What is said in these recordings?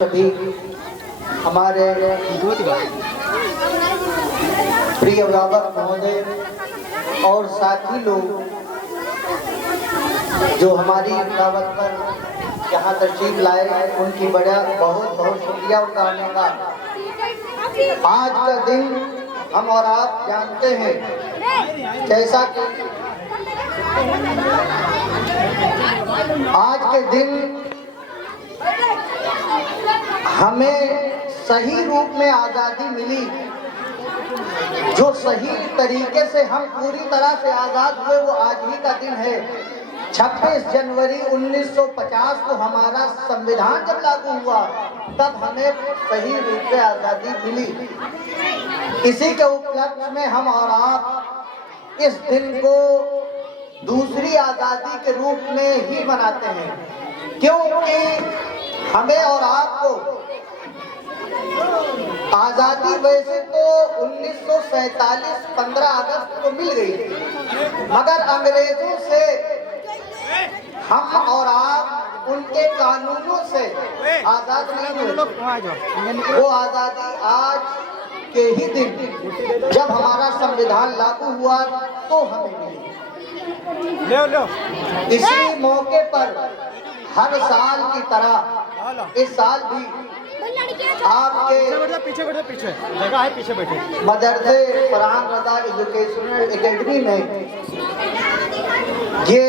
सभी हमारे प्रिय अभिभावक महोदय और साथी लोग जो हमारी दावत पर यहाँ तशरीफ लाए, उनकी बहुत बहुत शुक्रिया उनका आने का। आज का दिन हम और आप जानते हैं, जैसा कि आज के दिन हमें सही रूप में आज़ादी मिली, जो सही तरीके से हम पूरी तरह से आज़ाद हुए वो आज ही का दिन है। 26 जनवरी 1950 को हमारा संविधान जब लागू हुआ तब हमें सही रूप में आज़ादी मिली। इसी के उपलक्ष्य में हम और आप इस दिन को दूसरी आज़ादी के रूप में ही मनाते हैं, क्योंकि हमें और आपको आज़ादी वैसे तो 1947 15 अगस्त को मिल गई, मगर अंग्रेजों से हम और आप उनके कानूनों से आज़ाद नहीं हुए। वो आज़ादी आज के ही दिन जब हमारा संविधान लागू हुआ तो हमें मिली। इसी मौके पर हर साल की तरह इस साल भी आपके पीछे जगह है, पीछे बैठे मदरसे फरहान रज़ा एजुकेशनल एकेडमी में ये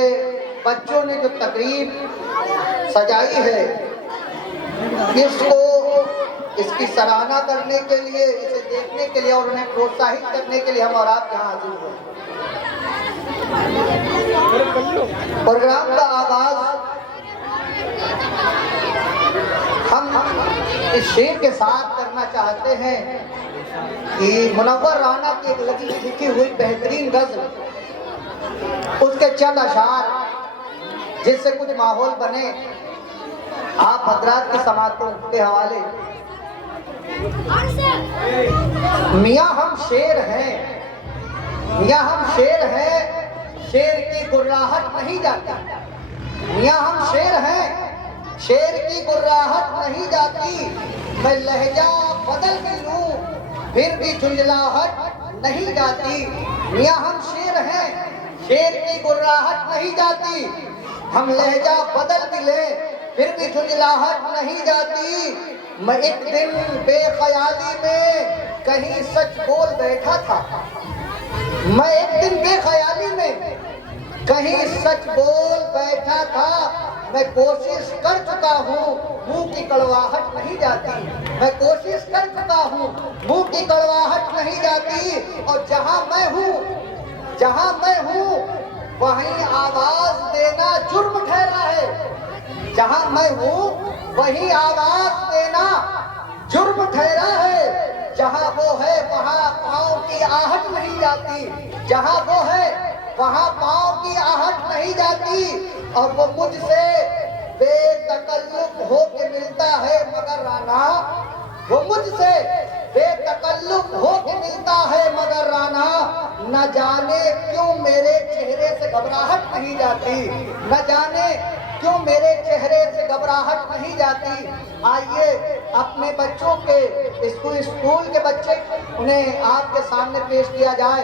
बच्चों ने जो तकरीब सजाई है, इसकी सराहना करने के लिए, इसे देखने के लिए और उन्हें प्रोत्साहित करने के लिए हम और आप यहाँ हाजिर हुए। प्रोग्राम का आगाज हम इस शेर के साथ करना चाहते हैं कि मुनव्वर राना की एक लिखी हुई बेहतरीन गज़ल, उसके चंद अशार जिससे कुछ माहौल बने, आप हजरात की समातों के हवाले। मियाँ हम शेर हैं, मियाँ हम शेर हैं, शेर की गुर्राहट नहीं जाती। मियाँ हम शेर हैं, शेर की गुर्राहट नहीं जाती। मैं लहजा बदल के लूं फिर भी झुंझलाहट नहीं जाती। मियाँ हम शेर हैं, शेर की गुर्राहट नहीं जाती। हम लहजा बदल भी ले फिर भी झुंझलाहट नहीं जाती। मैं एक दिन बेख्याली में कहीं सच बोल बैठा था, मैं एक दिन बेख्याली में कहीं सच बोल बैठा था। मैं कोशिश कर चुका हूँ, मुंह की कड़वाहट नहीं जाती। मैं कोशिश कर चुका हूँ, मुंह की कड़वाहट नहीं जाती। और जहाँ मैं हूँ वहीं आवाज देना जुर्म ठहरा है। जहाँ मैं हूँ वहीं आवाज देना जुर्म ठहरा है। जहाँ वो है वहाँ पाँव की आहट नहीं जाती। जहाँ वो है वहाँ पाँव की आहट नहीं जाती। और वो मुझसे बेतकल्लुफ होके मिलता है मगर राना, वो मुझसे बेतकल्लुफ होके मिलता है मगर राना। न जाने क्यों मेरे चेहरे से घबराहट नहीं जाती, न जाने क्यों मेरे चेहरे से घबराहट नहीं जाती। आइए अपने बच्चों के स्कूल के बच्चे उन्हें आपके सामने पेश किया जाए,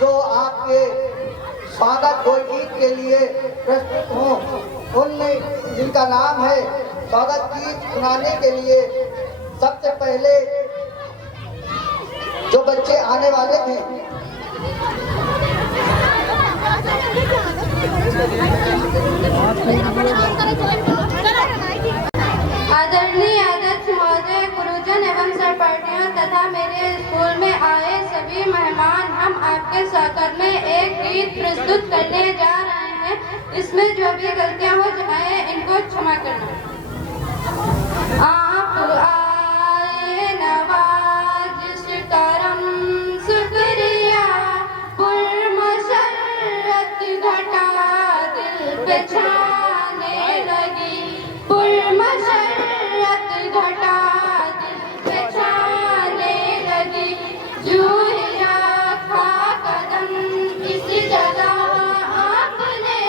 जो आपके स्वागत घोष गीत के लिए प्रस्तुत हों। उनमें जिनका नाम है स्वागत गीत सुनाने के लिए सबसे पहले जो बच्चे आने वाले थे, आदरणीय अध्यक्ष महोदय, गुरुजन एवं सहपाठियों तथा मेरे स्कूल में आए सभी मेहमान, हम आपके सहकर में एक गीत प्रस्तुत करने जा रहे हैं। इसमें जो भी गलतियां हो जाए इनको क्षमा करना। आप आए नवाजिश करम शुक्रिया, पुरमशर्रत घटा दिल पे छाने लगी। पुरमशर्रत घटा दिल पे छाने लगी। जूं ही रखा कदम इस जगह आपने,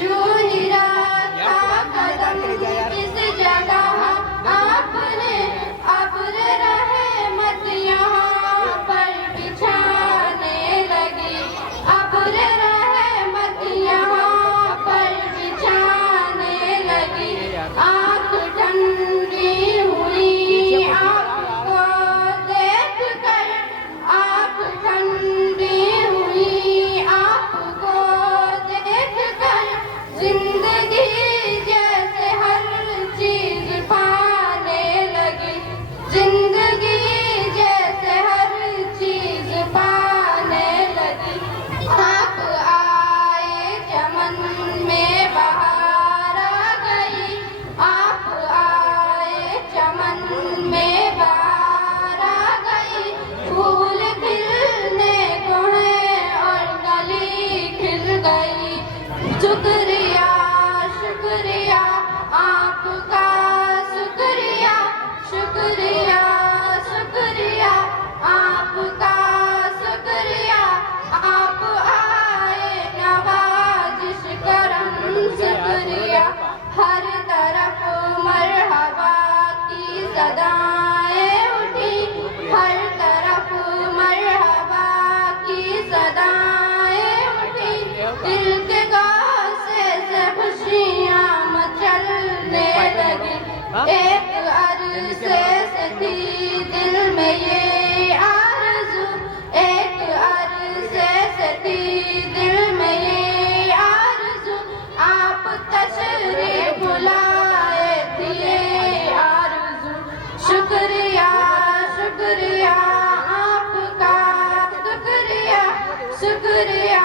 जूं ही रखा कदम इस जगह आप सदाएं उठी, हर तरफ मरहबा की सदाएं उठी, दिल के गौसे से खुशियाँ मचलने लगी। एक अरसे से थी दिल में ये आरज़ू, एक अरसे से थी दिल में ये आरज़ू, आप तशरीफ लाए थे ये आरज़ू। शुक्रिया शुक्रिया आपका, शुक्रिया शुक्रिया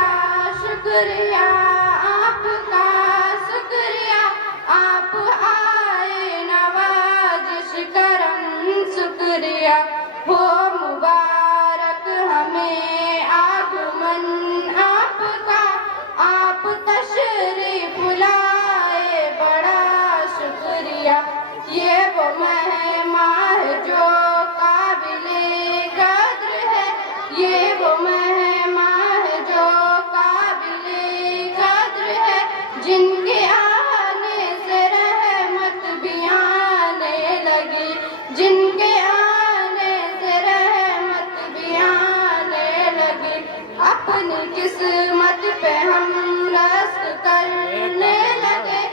शुक्रिया आपका, शुक्रिया आप आए नवाजिश करम, शुक्रिया हो मुबारक हमें आगमन आपका, आप तशरीफ लाए बड़ा शुक्रिया। ये वो मेहमान है जो काबिले कद्र है, ये वो मेहमान है जो काबिले कद्र है, जिनके आने से रहमत भी आने लगी, जिनके आने से रहमत भी आने लगी। अपनी किस्मत पे हम रस्क करने लगे,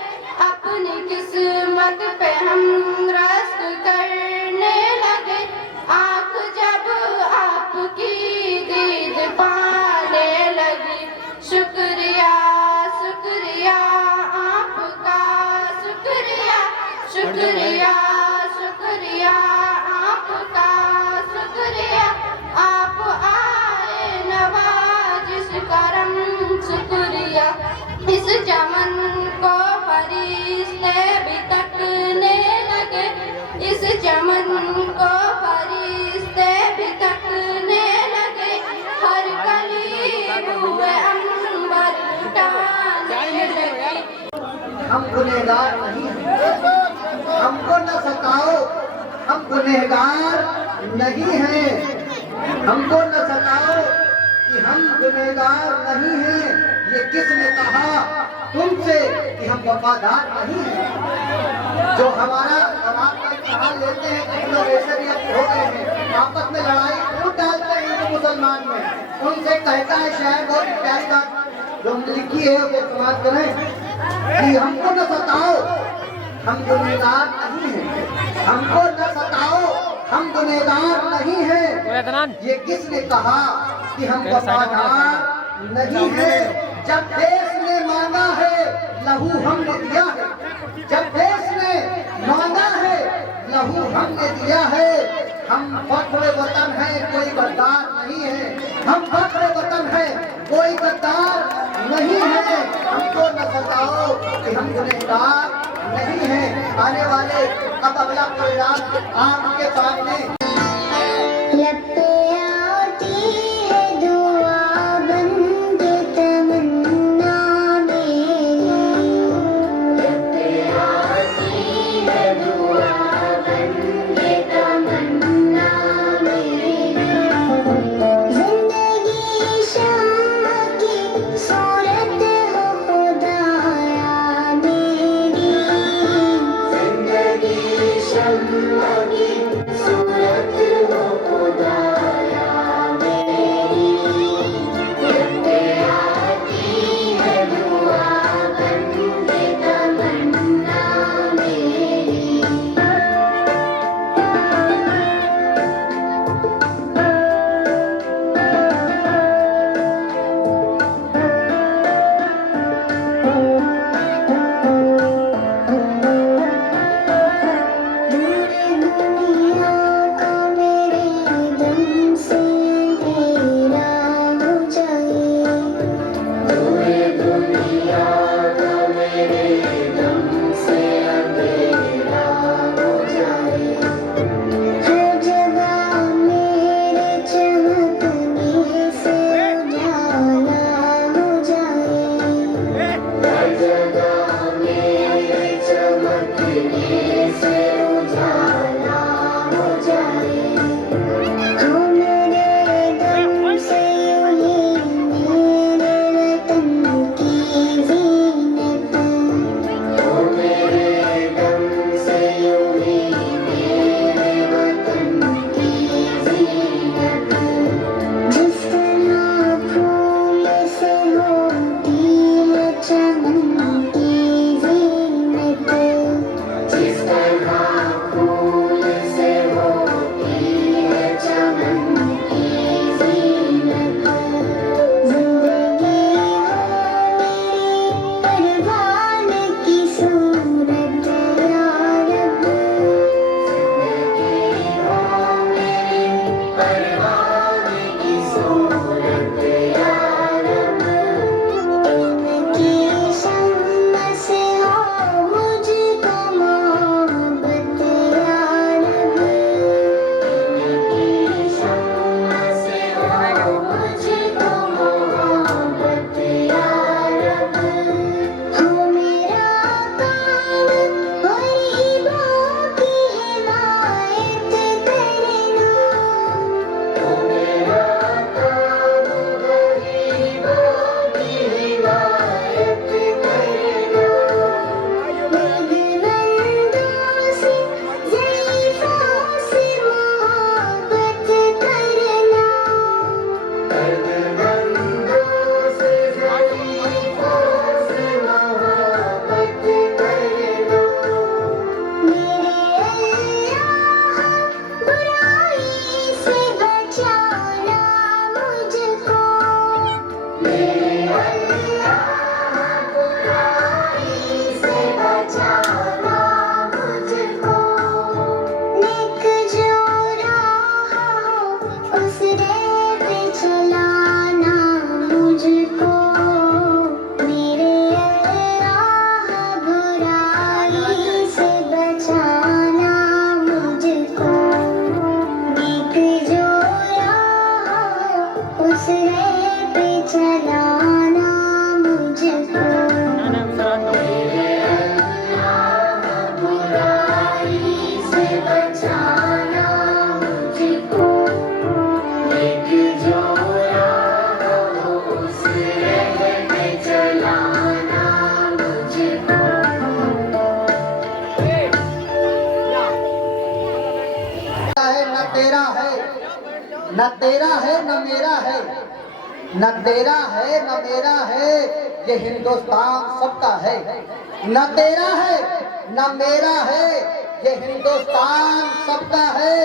अपनी किस्मत पे हम रस्क करने लगे, आँख जब आपकी दीद पाने लगी। शुक्रिया शुक्रिया आपका, शुक्रिया शुक्रिया शुक्रिया आपका, शुक्रिया आप आए नवाजिश करम, शुक्रिया। इस चमन को फरिश्ते भी तकने लगे, इस चमन को फरिश्ते भी तकने लगे, हर कली हुए अंबर उठाने लगे। हम गुनहगार नहीं हैं, हमको न सताओ, हम गुनहगार नहीं हैं, हमको न सताओ कि हम गुनहगार नहीं हैं। ये किसने कहा तुमसे कि हम वफादार नहीं हैं? जो हमारा जवाब का इम्तिहान लेते हैं, कुछ लोग ऐसे भी अब हो गए हैं, आपस में लड़ाई खूब डालते हैं हिंदू मुसलमान में। उनसे कहता है शायद बहुत प्यारी बात जो लिखी है वो समाज करें कि हमको न सताओ, हम गुनहगार नहीं हैं, हमको न सताओ, हम गुनहगार नहीं हैं। ये किसने कहा कि हम वफादार नहीं हैं? जब देश ने मांगा है लहू हमने दिया है, जब देश ने मांगा है लहू हमने दिया है। हम फख्र वतन है, कोई गद्दार नहीं है, हम फख्र वतन है, कोई गद्दार नहीं है। हमको न सताओ कि हम गुनहगार नहीं हैं। आने वाले अब अगला प्रोग्राम आपके सामने सूरत तेरा है, न तेरा है न मेरा है, न तेरा है न मेरा है, ये हिंदुस्तान सबका है। न तेरा है न मेरा है, ये हिंदुस्तान सबका है।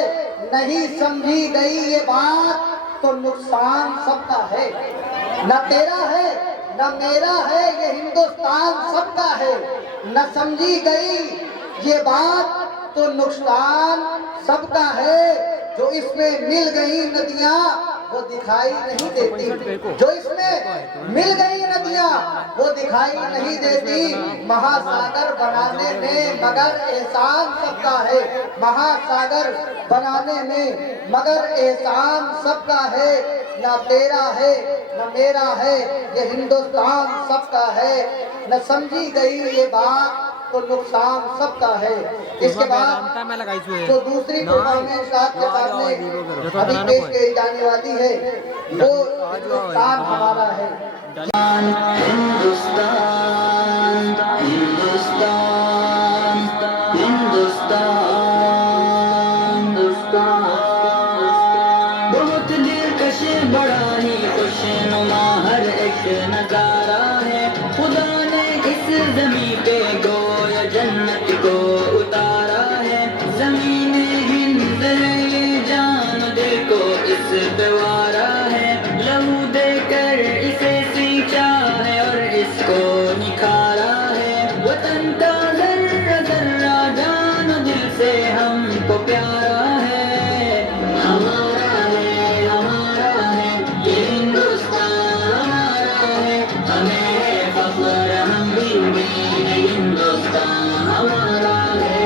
नहीं समझी गई ये बात तो नुकसान सबका है। न तेरा है न मेरा है, ये हिंदुस्तान सबका है। न समझी गई ये बात तो नुकसान सबका है। जो इसमें मिल गई नदियाँ वो दिखाई नहीं देती, जो इसमें मिल गई नदियाँ वो दिखाई नहीं देती। महासागर बनाने में मगर एहसान सबका है, महासागर बनाने में मगर एहसान सबका है। न तेरा है न मेरा है, ये हिंदुस्तान सबका है। न समझी गई ये बात तो नुकसान सबका है। इसके बाद जो दूसरी परफॉर्मेंस आपके सामने अभी पेश की जाने वाली है वो हिंदुस्तान हमारा है। हिंदुस्तान हिंदुस्तान हिंदुस्तान बहुत दिलकश बड़ा ही खुशनुमा हर एक नजारा है। खुदा ने इस ज़मीं पे गोया जन्नत को उतारा है। ज़मीन हिंद है ये जान दिल को इस पे वारा है। लहू देकर इसे सींचा है और इसको निखारा है। वतन का जर्रा जर्रा जान दिल से हमको प्यारा है। हमारा है ये हिंदुस्तान हमारा है। हमें है फख्र हम भी है हिंदुस्तान हमारा है।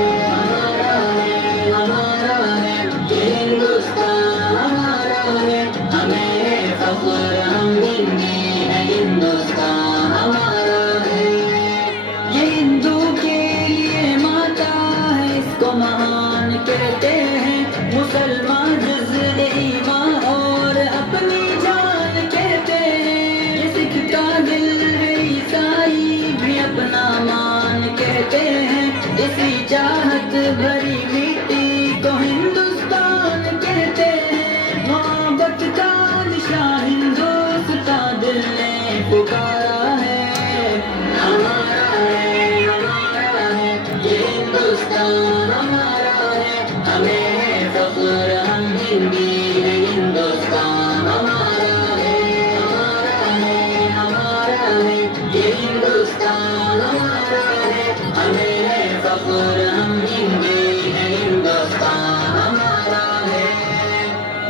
ये हिंदुस्तान हमारा है। हमें है फख्र हम भी है हिंदुस्तान हमारा है। ये हिंदू के लिए माता है, इसको महान कहते हैं। मुसलमान जुज़ ईमान और अपनी जान कहते हैं। ये सिख का दिल है, ईसाई भी अपना मान कहते हैं। इसी चाहत भरी मिट्टी को हिंदुस्तान कहते हैं। मोहब्बत का निशान हिंदुस्तान दिल ने पुकारा है। हमारा है ये हिंदुस्तान हमारा है। हमें है फख्र हम हिंदी है हिंदुस्तान हमारा है। ये हिंदुस्तान हमारा है। हमें है फख्र हम हिंदी है हिंदुस्तान हमारा है।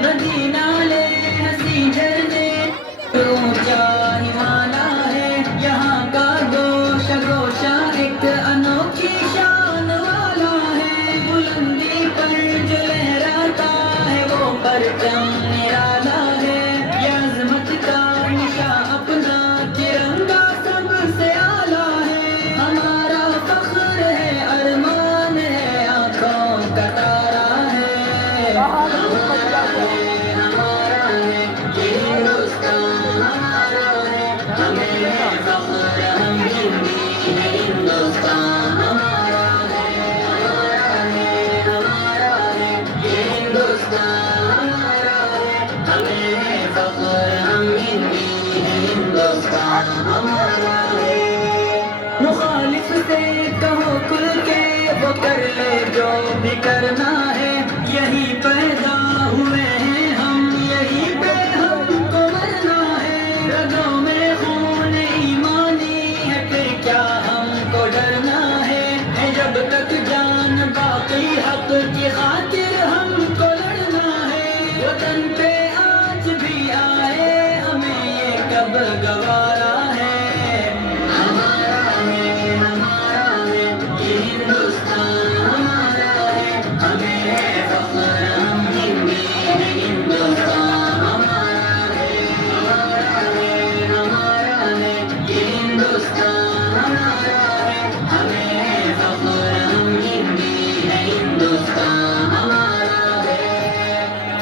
नदी नाले हंसी झरने ऊंचा हिमालय है। यहाँ का गोशा गोशा एक अनोखी शान वाला है। बुलंदी पर जो लहराता है वो परचम निराला है। ये अज़मत का निशान अपना तिरंगा सबसे आला है। हमारा फख्र है अरमान है आँखों का तारा है। हमारा है ये हिंदुस्तान हमारा है। हमें है फख्र हम हिंदी है हिंदुस्तान हमारा है। ये हिंदुस्तान हमारा है। हमें है फख्र हम हिंदी है हिंदुस्तान हमारा है। मुखालिफ से कहो खुल के वो कर ले जो भी करना है। यही पैदा हुए हैं हम, यही पे हमको मरना है। रगों में खून ईमानी है, फिर क्या हमको डरना है। जब तक जान बाकी हक की खातिर हमको लड़ना है। वतन पे आज भी आए हमें ये कब गवारा है। हमारा है ये हिंदुस्तान हमारा है। हमें है फख्र हम हिंदी है हिंदुस्तान हमारा है। ये हिंदुस्तान हमारा है। हमें है फख्र हम हिंदी है हिंदुस्तान हमारा है।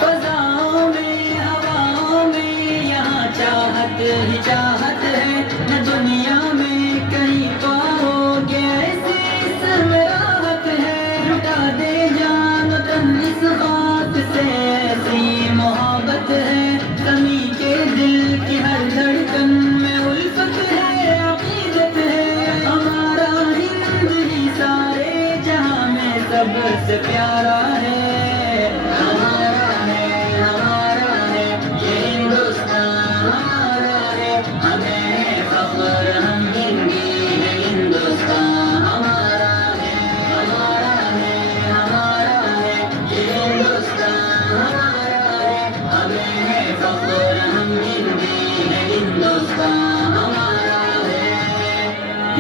फ़ज़ाओं में हवाओं में यहाँ चाहत ही चाहत है। न दुनिया में कहीं पाओगे ऐसी इसमें राहत है। लुटा दे जान तन इस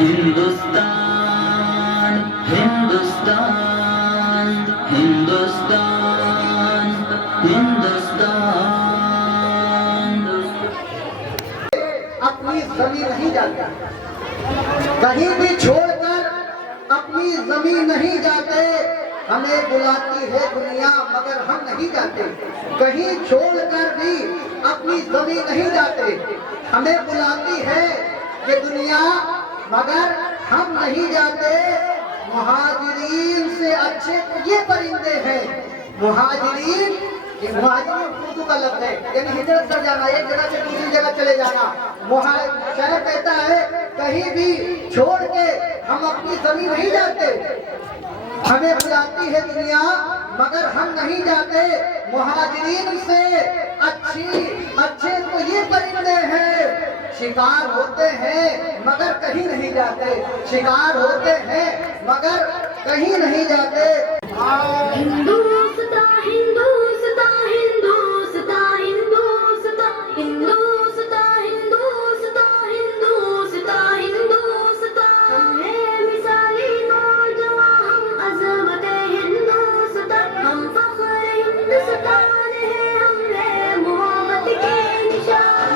हिंदुस्तान हिंदुस्तान हिंदुस्तान हिंदुस्तान अपनी जमीन नहीं जाते, कहीं भी छोड़कर अपनी जमीन नहीं जाते। हमें बुलाती है दुनिया मगर हम नहीं जाते, कहीं छोड़कर भी अपनी जमीन नहीं जाते। हमें बुलाती है ये दुनिया मगर हम नहीं जाते। मुहाजिरीन से अच्छे तो ये परिंदे हैं। मुहाजिरीन, मुहाजिरीन उर्दू का लफ्ज है, यानी हिजरत कर जाना, एक जगह से दूसरी जगह चले जाना। शायर कहता है कहीं भी छोड़ के हम अपनी जमीन नहीं जाते। हमें बुलाती है दुनिया मगर हम नहीं जाते। मुहाजिरीन से अच्छे तो ये परिंदे हैं। शिकार होते हैं मगर कहीं नहीं जाते, शिकार होते हैं मगर कहीं नहीं जाते। हिंदुस्तान हिंदुस्तान हिंदुस्तान हिंदुस्तान हिंदुस्तान हिंदुस्तान हिंदुस्तान हिंदुस्तान है मिसाली नौजवान, हम अज़मत हिंदुस्तान, हम फ़ख्र हिंदुस्तान है, हम है मोहब्बत के निशान।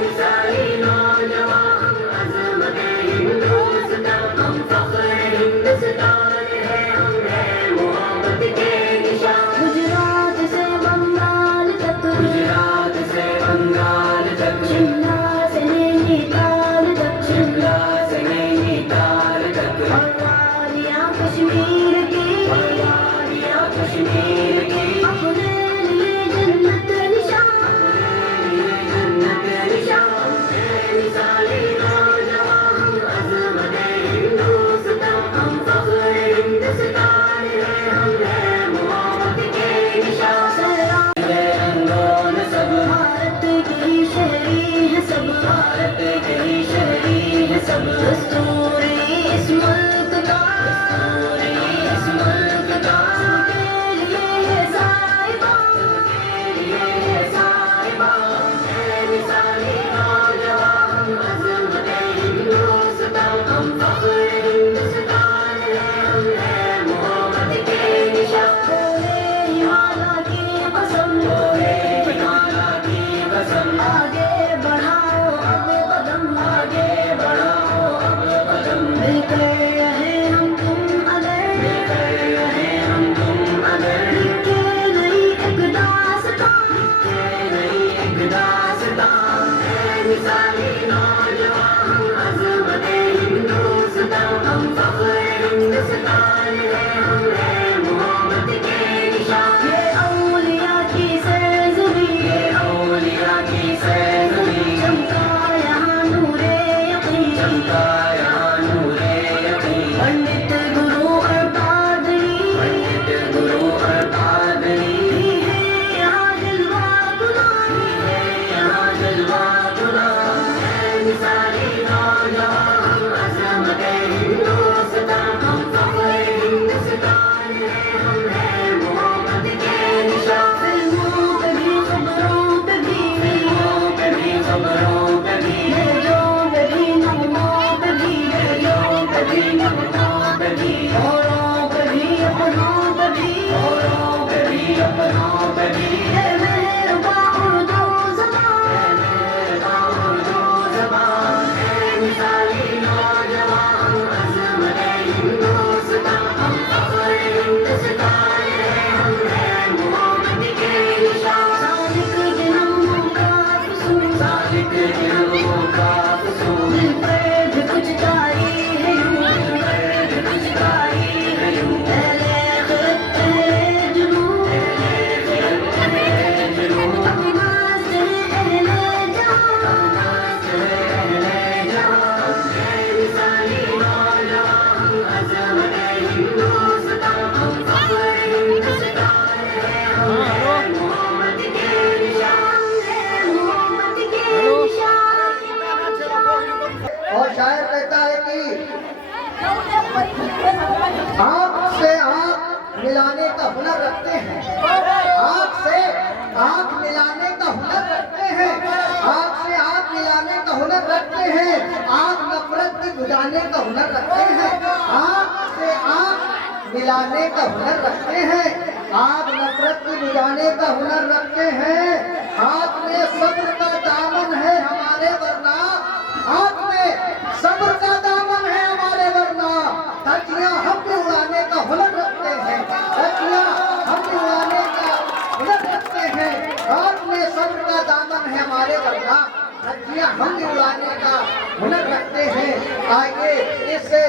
मिसाली नौजवान, हम अज़मत हिंदुस्तान, हम फ़ख्र हिंदुस्तान है, हम है मोहब्बत के निशान। गुजरात से बंगाल तक, गुजरात से बंगाल तक, शिमला से नैनीताल तक, शिमला से नैनीताल तक, और वादियाँ कश्मीर की, और वादियाँ कश्मीर की, अपने लिए जन्नत निशान, अपने लिए जन्नत निशान। मिसाली नौजवान, हम अज़मत हिंदुस्तान, हम फ़ख्र हिंदुस्तान है, हम है मोहब्बत के निशान। रंगों सब भारत की शहरी है, सब भारत की शहरी है, सब दस्तूरी इस मुल्क का, दस्तूरी इस मुल्क का। सबके लिए है साहिबा, सबके लिए है साहिबा। मिसाली नौजवान, हम अज़मत हिंदुस्तान, हम फ़ख्र हिंदुस्तान है, हम है मोहब्बत के निशान। हिमालय की कसम, हिमालय की कसम, आगे बढ़ाओ अब कदम, आगे बढ़ाओ अब कदम। मिलकर रहे हम तुम अगर, मिलकर रहे हम तुम अगर, लिखे नई एक दास्तां, लिखे नई एक दास्तां। मिसाली नौजवान, हम अज़मत हिंदुस्तान, हम फ़ख्र हिंदुस्तान है, हम है मोहब्बत के निशान। ये औलिया की सरज़मीं, ये औलिया की सरज़मीं, चमका यहाँ नूरे यक़ीन, चमका यहाँ नूरे यक़ीन। पंडित गुरु और पादरी, पंडित गुरु और पादरी, है यहाँ जलवा गुलाम, है यहाँ जलवा गुलाम। मिसाली नौजवान, हम अज़मत हिंदुस्तान, हम फ़ख्र हिंदुस्तान है, हम है मोहब्बत के निशान। फिल्मों पे भी खबरों पे भी, फिल्मों पे भी खबरों पे भी, रेडियों पे भी नगमों पे भी, रेडियों पे भी नगमों पे भी, औरों पे भी अपनों पे भी, औरों पे भी अपनों पे भी। है मेहरबां उर्दू ज़बान, है मेहरबां उर्दू ज़बान। मिसाली नौजवान, हम अज़मत हिंदुस्तान, हम फ़ख्र हिंदुस्तान है, हम है मोहब्बत के निशान। सालिक दिनों का फसूल, सालिक दिनों का फसूल, दिल पर भी कुछ तारी है यूं, दिल पर भी कुछ तारी है यूं। पहले ख़ुद पहले जुनून, पहले ख़ुद पहले हुनर रखते हैं, आँख से आँख मिलाने का हुनर रखते हैं, आग नफरत को बुझाने का हुनर रखते हैं, हाथ में सब्र का दामन है हमारे वरना, हाथ में सब्र का दामन है हमारे वरना, धज्जियां हम भी उड़ाने का हुनर रखते हैं, धज्जियां हम भी उड़ाने का हुनर रखते हैं, हाथ में सब्र का दामन है हमारे वरना, धज्जियां हम भी उड़ाने का हुनर रखते हैं। आइए इससे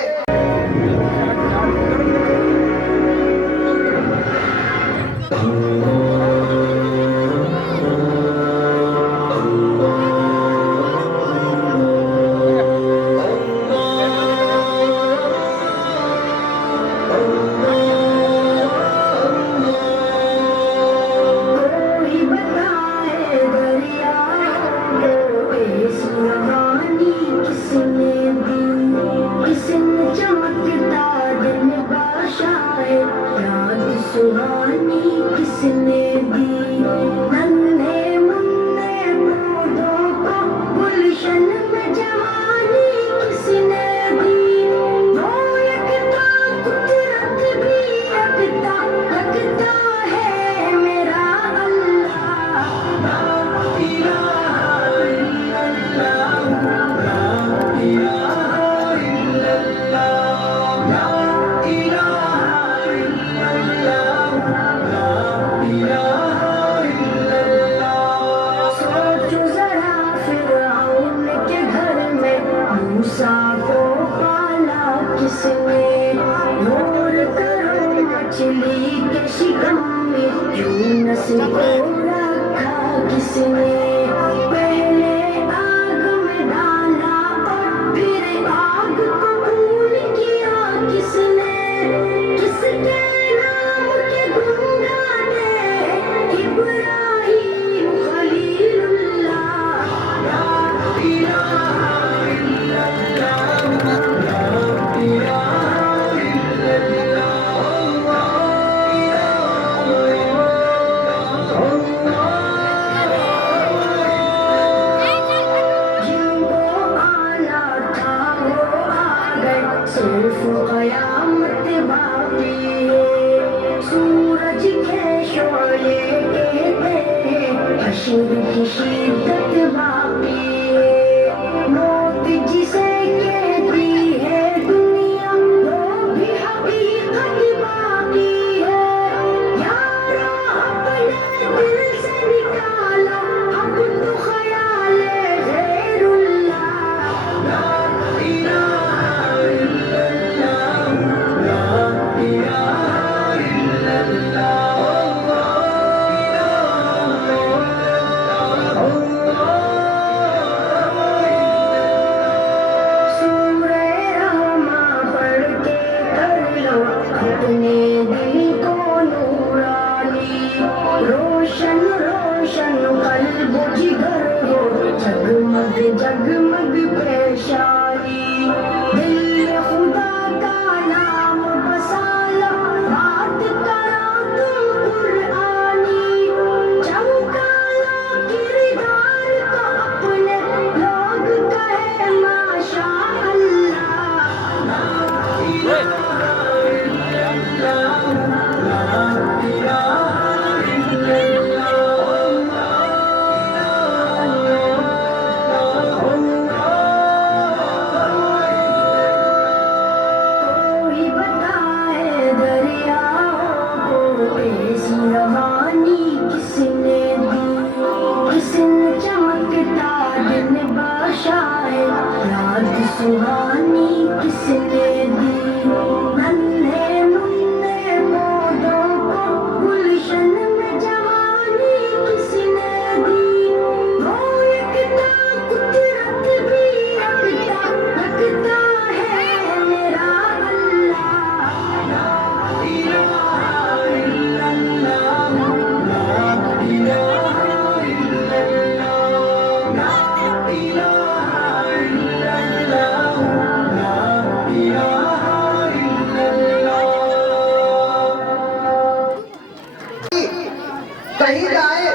कही जाए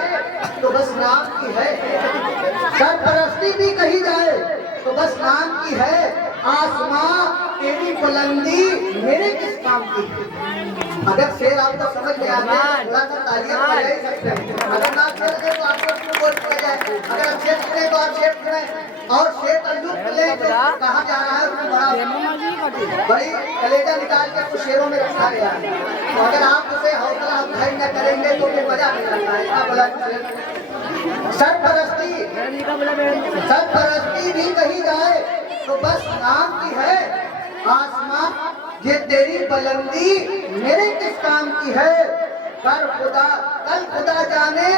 तो बस नाम की है, सरपरस्ती भी कही जाए तो बस नाम की है, आसमां तेरी बुलंदी मेरे किस काम की। अगर शेर आपको समझ में आ गया तो थोड़ा सा तालियां बजा ही सकते हैं। अगर ना अच्छे लगे तो आपको क्यों बोल दिया जाए। अगर अच्छे सुने तो आप शेर सुने और शेर का लुत्फ ले तो कहा जा रहा है उसमें बड़ा बड़ी कलेजा निकाल के कुछ शेरों में रखा गया है। तो अगर आप उसे हौसला अफजाई न करेंगे तो फिर मजा नहीं आता है। क्या बोला सरपरस्ती भी कही जाए तो बस नाम की है। आसमां ये तेरी बुलंदी मेरे किस काम की है। कल खुदा जाने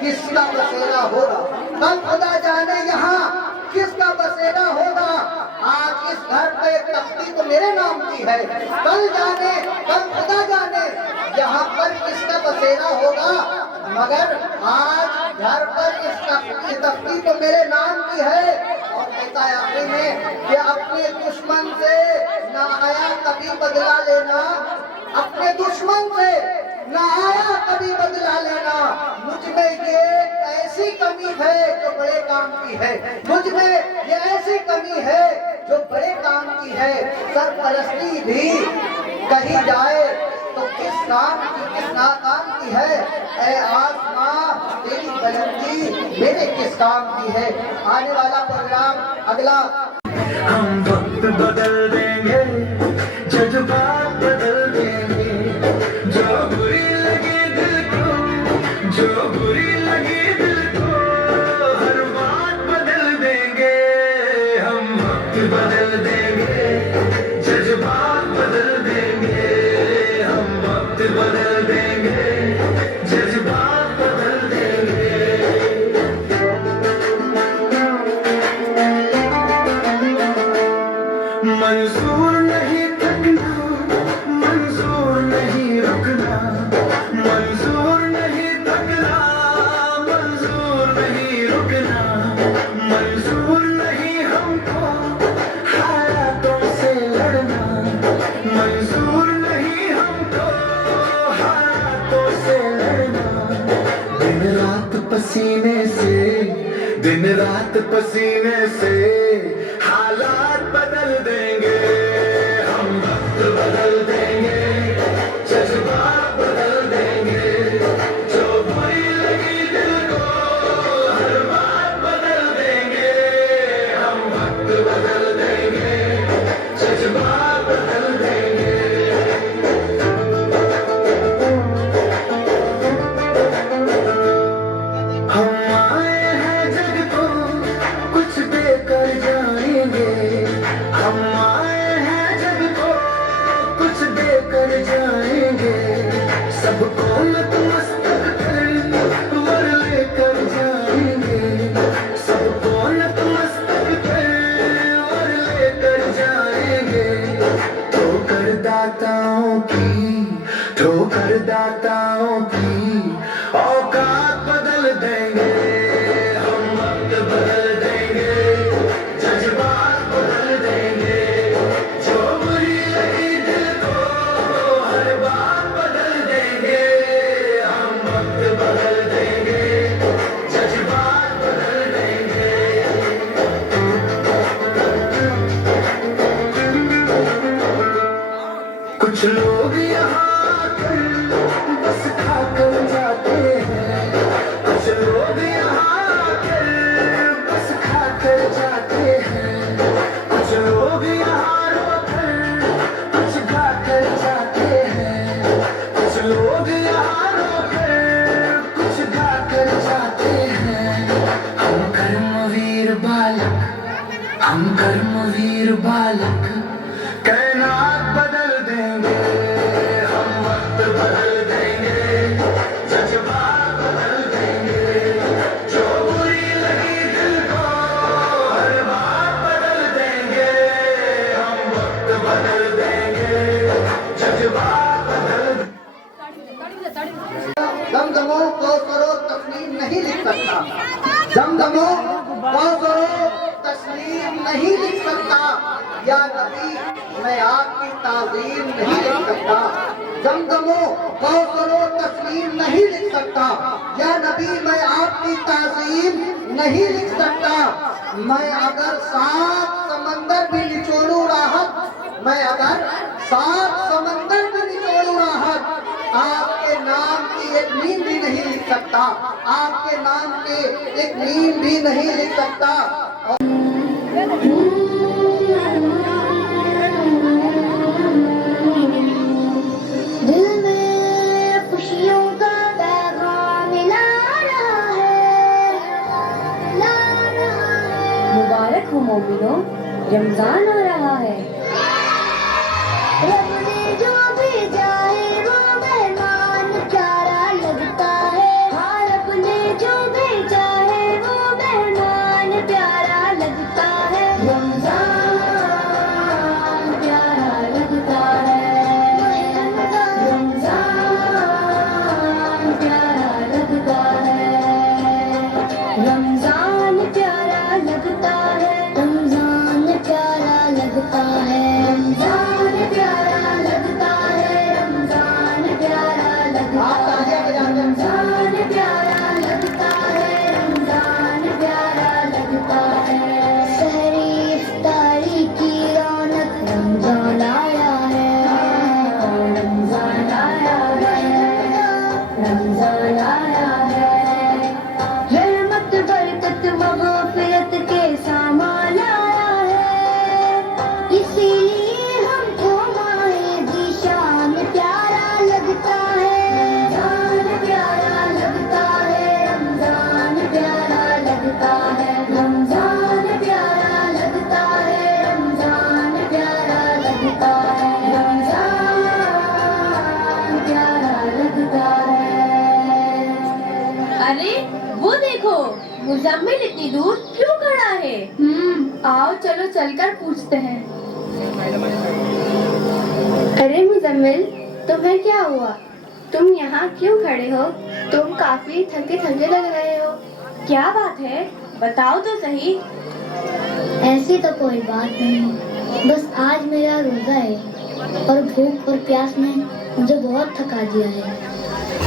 किसका बसेरा होगा। कल खुदा जाने यहाँ किसका बसेरा होगा। आज इस घर पे तख्ती तो मेरे नाम की है। कल खुदा जाने यहाँ पर किसका बसेरा होगा। मगर आज घर पर इस तख्ती तो मेरे नाम की है। और कहता है आखिर में कि अपने दुश्मन से ना आया कभी बदला लेना। अपने दुश्मन से ना आया कभी बदला लेना। मुझ में ये ऐसी कमी है जो बड़े काम की है। मुझ में ये ऐसी कमी है जो बड़े काम की है। सरपरस्ती भी कही जाए तो किस नाकाम की है। ऐ आसमां तेरी बुलंदी मेरे किस काम की है। आने वाला प्रोग्राम अगला। हम वक्त बदल देंगे, जज्बात बदल देंगे, जो बुरी लगे दिल को, जो बुरी लगे दिल को, हर बात बदल देंगे। हम वक्त बदल देंगे, जज्बात बदल देंगे, हम वक्त बदल देंगे, जज्बात बदल देंगे। मंजूर नहीं थकना, मंजूर नहीं रुकना, मंजूर नहीं थकना, मंजूर नहीं रुकना, मंजूर नहीं हमको हालातों से लड़ना, मंजूर नहीं हमको हालातों से लड़ना। दिन रात पसीने से हालात बदल देंगे। हम वक्त बदल देंगे, जज्बात बदल देंगे, जो बुरी लगी दिल को, हर बात बदल देंगे। हम वक्त बदल देंगे, जज्बात बदल देंगे। हम आए हैं जग को कुछ देकर जाएंगे। हम आए हैं जग को कुछ देकर जाएंगे। सबको नतमस्तक कर वर लेकर जाएंगे। सबको नतमस्तक कर वर लेकर जाएंगे। ठोकर दाताओं की औकात बदल देंगे। हम वक्त बदल देंगे, जज्बात बदल देंगे, जो बुरी लगी दिल को, हर बात बदल देंगे। हम वक्त बदल देंगे, जज्बात बदल देंगे। कुछ लोग यहाँ आकर बस खाकर जाते हैं। कुछ लोग यहाँ आकर बस खाकर जाते हैं। कुछ लोग यहाँ रोकर कुछ गाकर जाते हैं। कुछ लोग यहाँ रोकर कुछ गाकर जाते हैं। हम कर्मवीर बालक कैनात बदल देंगे। हम वक्त बदल देंगे, जज्बात बदल देंगे, जो बुरी लगी दिल को, हर बात बदल देंगे। हम वक्त बदल देंगे, जज्बात बदल जमजमो कौसरो तस्लीम नहीं लिख सकता। जमजमो कौसरो तस्लीम नहीं लिख सकता। या नबी मैं आपकी ताज़ीम नहीं लिख सकता। जमजमो कौसरो तस्लीम नहीं लिख सकता। या नबी मैं आपकी ताज़ीम नहीं लिख सकता। मैं अगर 7 समंदर समंदर भी निचोड़ू राहत, मैं अगर 7 समंदर भी निचोड़ू राहत, आपके नाम की एक नींद भी नहीं लिख सकता, आपके नाम की एक नींद भी नहीं लिख सकता। दिल में खुशियों का पैगाम ला रहा है, ला रहा है। मुबारक हो मोमिनो, रमजान आ रहा है। रब ने जो भेजा है वो मेहमान प्यारा लगता है। हाँ, रब ने जो भेजा है वो मेहमान प्यारा लगता है। रमजान प्यारा लगता है, रमजान प्यारा लगता है, रमजान प्यारा लगता है, रमजान प्यारा लगता है, रमजान प्यारा लगता है, रमजान प्यारा लगता है, रमजान प्यारा लगता है, रमजान प्यारा लगता है। सहरी इफ्तारी की रौनक रमजान आया है, रमजान आया है, रमजान आया है। रहमत बरकत मग़फ़िरत के सामान आया है, इसीलिए हमको माहे ज़ीशान प्यारा लगता है। रमजान प्यारा लगता है, रमजान प्यारा लगता है, रमजान प्यारा लगता है, रमजान प्यारा लगता है, रमजान प्यारा लगता है। अरे वो देखो, मुजम्मिल इतनी दूर क्यों खड़ा है? आओ चलो चलकर पूछते हैं। अरे मुजम्मिल, तुम्हें क्या हुआ? तुम यहाँ क्यों खड़े हो? तुम काफी थके थके लग रहे हो। क्या बात है, बताओ तो सही। ऐसी तो कोई बात नहीं, बस आज मेरा रोजा है और भूख और प्यास ने मुझे बहुत थका दिया है।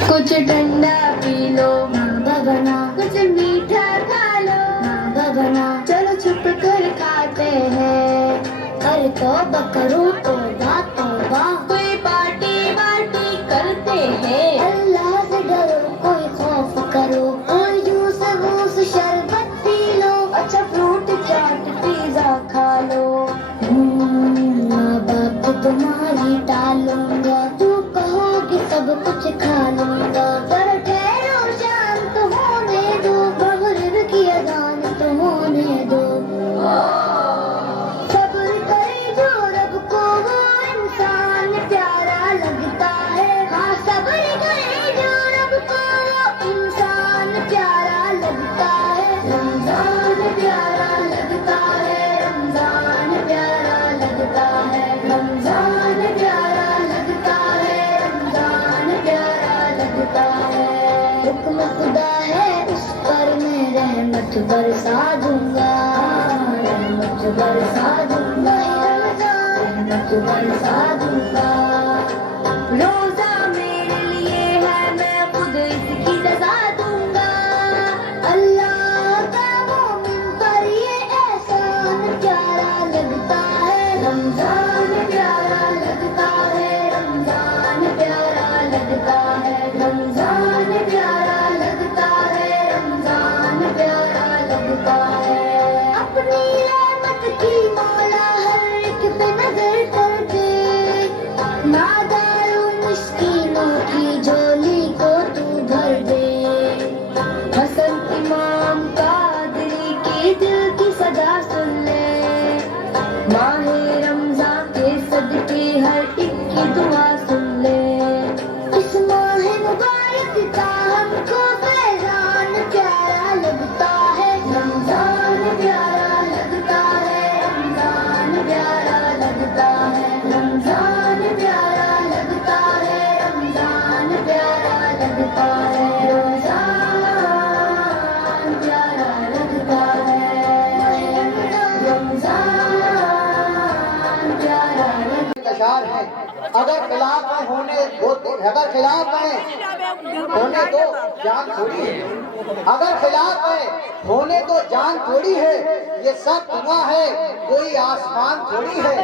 कुछ ठंडा पी लो, माँ बना, कुछ मीठा खा लो, माँ बना। चलो छुप कर खाते हैं। अरे तौबा करो, तौबा तौबा। कोई पार्टी वार्टी करते हैं। अल्लाह से डरो, कोई खौफ करो, और जूस वूस शरबत पी लो। अच्छा फ्रूट चाट पिज्जा खा लो। माँ बाप तुम्हारी टालूंगा, तू कहोगी सब कुछ खा लूंगा। पर ठहरो, शांत होने दो, मगरिब की अज़ान तो होने दो। सब्र करे जो रब को वो इंसान प्यारा लगता है। हाँ, सब्र करे जो रब को वो इंसान प्यारा लगता है। रमजान प्यारा लगता है, रमजान प्यारा लगता है, रमजान प्यारा लगता है, रमजान प्यारा लगता है। हुक्म खुदा है, उस पर मैं रहमत बरसा दूंगा, रहमत बरसा दूंगा, रहमत बरसा दूंगा। रोजा मेरे लिए है, मैं खुद इसकी सजा दूंगा। अल्लाह का मोमिन पर ये एहसान प्यारा लगता है। रमजान प्यारा लगता है, रमजान प्यारा लगता है, रमजान प्यारा लगता है, रमजान प्यारा लगता है। अपनी रहमत की मौला हर एक पे नजर कर दे, नादारों मिस्कीनों की झोली को तू भर दे। हसन इमाम कादरी के दिल की सदा सुन ले, माहे रमजान के सदके हर एक की दुआ सुन ले। इस माह मुबारक का हमको फैजान प्यारा लगता है। रमजान प्यारा लगता है, रमजान प्यारा लगता है, रमजान प्यारा लगता है, रमजान प्यारा लगता है, रमजान प्यारा लगता है, रमजान प्यारा लगता है। इंतजार है, अगर खिलाफ है अगर खिलाफ है होने दो जान थोड़ी है, अगर खिलाफ है होने दो जान थोड़ी है। ये सब धुआं है कोई आसमान थोड़ी है,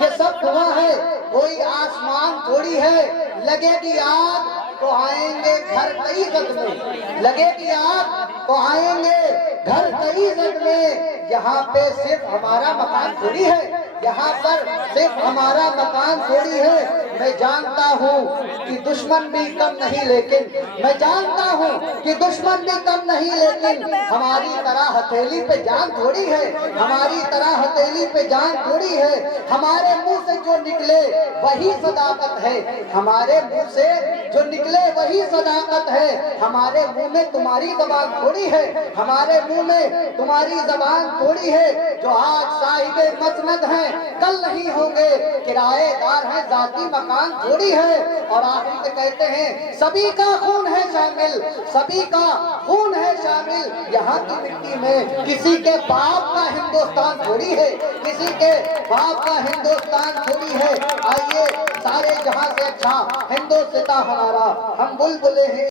ये सब धुआं है कोई आसमान थोड़ी है। लगेगी आग तो आएंगे घर कई इज्जत में, लगेगी आग तो आएंगे घर कई इज्जत में। यहाँ पे सिर्फ हमारा मकान थोड़ी है, यहाँ पर सिर्फ हमारा मकान थोड़ी है। मैं जानता हूँ कि दुश्मन भी कम नहीं, लेकिन मैं जानता हूँ कि दुश्मन भी कम नहीं, लेकिन हमारी तरह हथेली पे जान थोड़ी है, हमारी तरह हथेली पे जान थोड़ी है। हमारे मुंह से जो निकले वही सदाकत है, हमारे मुंह से जो निकले वही सदाकत है। हमारे मुंह में तुम्हारी जबान थोड़ी है, हमारे मुंह में तुम्हारी जबान थोड़ी है। जो आज साहिबे मसनद हैं कल नहीं होंगे, किराएदार हैं जाती मकान थोड़ी है। और आखिर में कहते हैं सभी का खून है शामिल, सभी का खून है शामिल। यहाँ की मिट्टी में किसी के बाप का हिंदुस्तान थोड़ी है, किसी के बाप का हिंदुस्तान थोड़ी है। आइए सारे जहां से अच्छा हिंदुस्तान हमारा, हम बुलबुले हैं।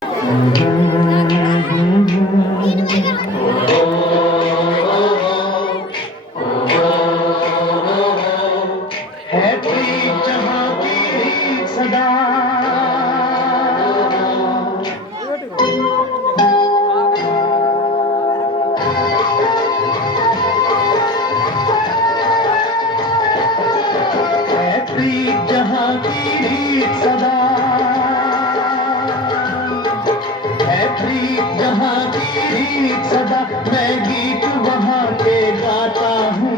सदा मैं गीत वहाँ के गाता हूँ,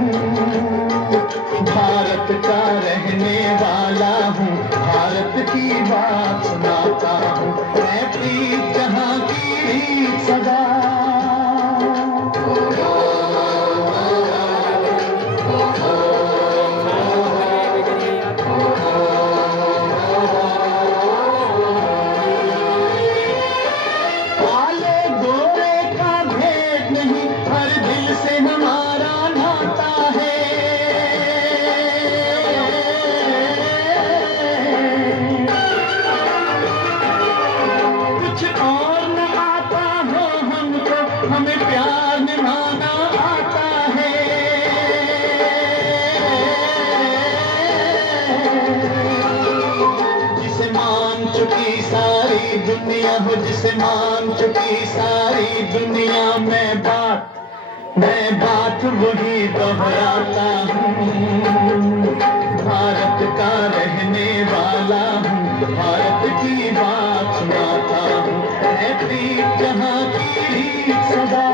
भारत का रहने वाला हूँ, भारत की बात सुनाता हूँ। मैं प्रीत जहाँ की सदा हमें प्यार निभाना आता है। जिसे मान चुकी सारी दुनिया हो, जिसे मान चुकी सारी दुनिया, मैं बात वही दोहराता हूँ। भारत का रहने वाला हूँ, भारत की बात सुनाता हूँ। मैं प्रीत जहाँ की सदा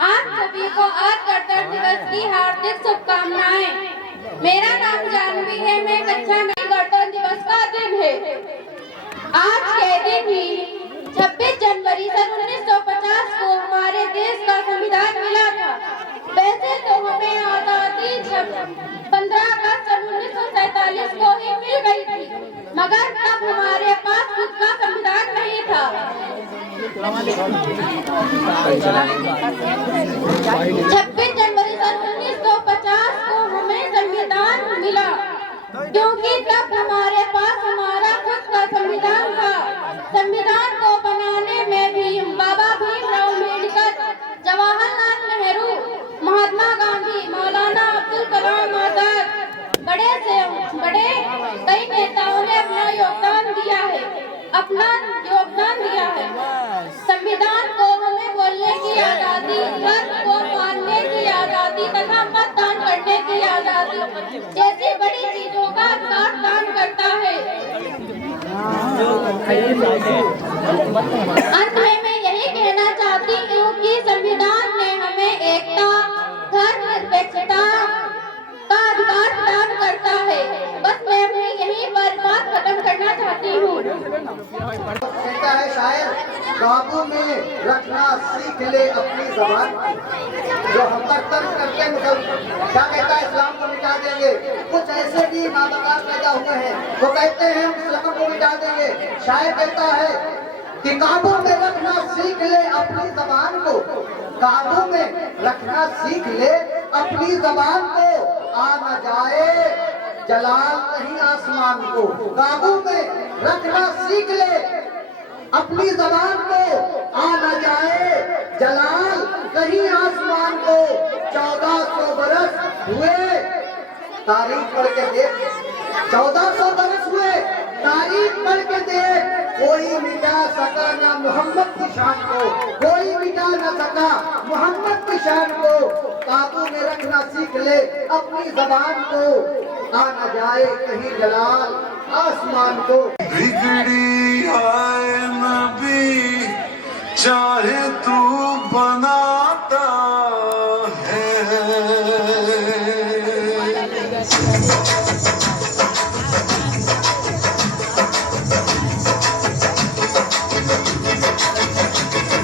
आप सभी को आज गणतंत्र दिवस की हार्दिक शुभकामनाएं। मेरा नाम जानवी है, मैं कक्षा में गणतंत्र दिवस का दिन है। आज के दिन ही 26 जनवरी सन 1950 को हमारे देश का संविधान मिला था। वैसे तो हमें आजादी 15 अगस्त सन 1947 को ही मिल गई थी, मगर तब हमारे पास खुद का संविधान नहीं था। 26 जनवरी सन 1950 को हमें संविधान मिला, क्योंकि तब हमारे पास हमारा खुद का संविधान था। संविधान को बनाने में भी बाबा भीमराव अम्बेडकर, जवाहरलाल नेहरू, महात्मा गांधी, मौलाना अब्दुल कलाम आजाद, बड़े से बड़े कई नेताओं ने अपना योगदान दिया है, संविधान को हमें बोलने की आजादी, धर्म को मानने की आजादी तथा मतदान करने की आजादी जैसी बड़ी चीजों का अधिकार दान करता है। अंत में मैं यही कहना चाहती हूँ कि संविधान ने हमें एकता, धर्मनिरपेक्षता का अधिकार प्रदान करता है। बस मैं अपनी यही पर बात खत्म करना चाहती हूँ। कहता है शायर, काबू में रखना सीख ले अपनी जबान, जो हम पर तंज करके क्या कहता है, इस्लाम को मिटा देंगे। कुछ ऐसे भी नादार पैदा हुए हैं, वो कहते हैं हम इस्लाम को मिटा देंगे। शायर कहता है कि काबू में रखना सीख ले अपनी जबान को, काबू में रखना सीख ले अपनी जबान को, आ न जाए जलाल कहीं आसमान को। काबू में रखना सीख ले अपनी जबान को, आ न जाए जलाल कहीं आसमान को। 1400 बरस हुए तारीख पढ़ के देख, 1400 बरस हुए तारीख पढ़ के देख, कोई मिटा सका ना मोहम्मद की शान को, कोई मिटा न सका मोहम्मद की शान को। काबू में रखना सीख ले अपनी जबान को, आ न जाए कहीं जलाल आसमान को। बिगड़ी आए नबी चाहे तू बनाता है।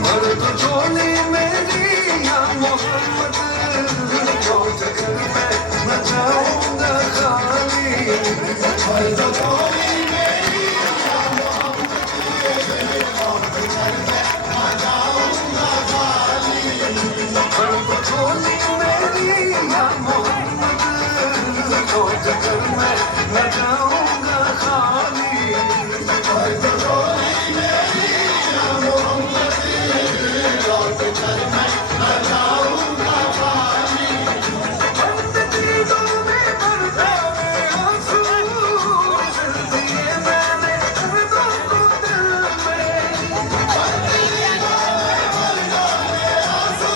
मर्द झोली मेरी या मोहम्मद, लौट कर मैं न जाऊंगा खाली। मर्द झोली मेरी या मोहम्मद, लौट कर मैं न जाऊंगा खाली। मर्द झोली मेरी या मोहम्मद, लौट कर मैं न जाऊंगा खाली। मर्द झोली मेरी या मोहम्मद, लौट कर मैं न जाऊंगा खाली। बंद दीदों में बरसा में आंसू, सिल दिए मैंने दर्दों को दिल में। बंद दीदों में बरसा में आंसू,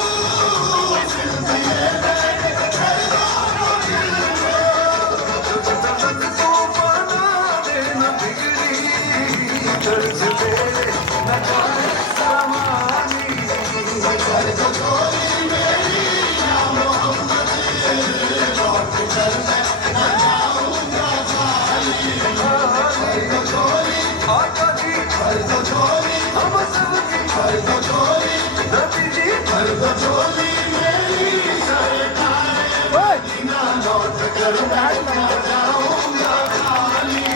सिल दिए मैंने दर्दों को दिल में। तलक तो बना दे न बिगड़ी दर्द तेरे न जाए समानी। मर्द झोली मेरी या मोहम्मद, लौट कर मैं न जाऊंगा खाली। मर्द झोली आका जी, मर्द झोली हम सबकी, मर्द झोली नबी जी, मर्द झोली मेरी सरकार मदीना, लौट कर मैं न जाऊंगा खाली।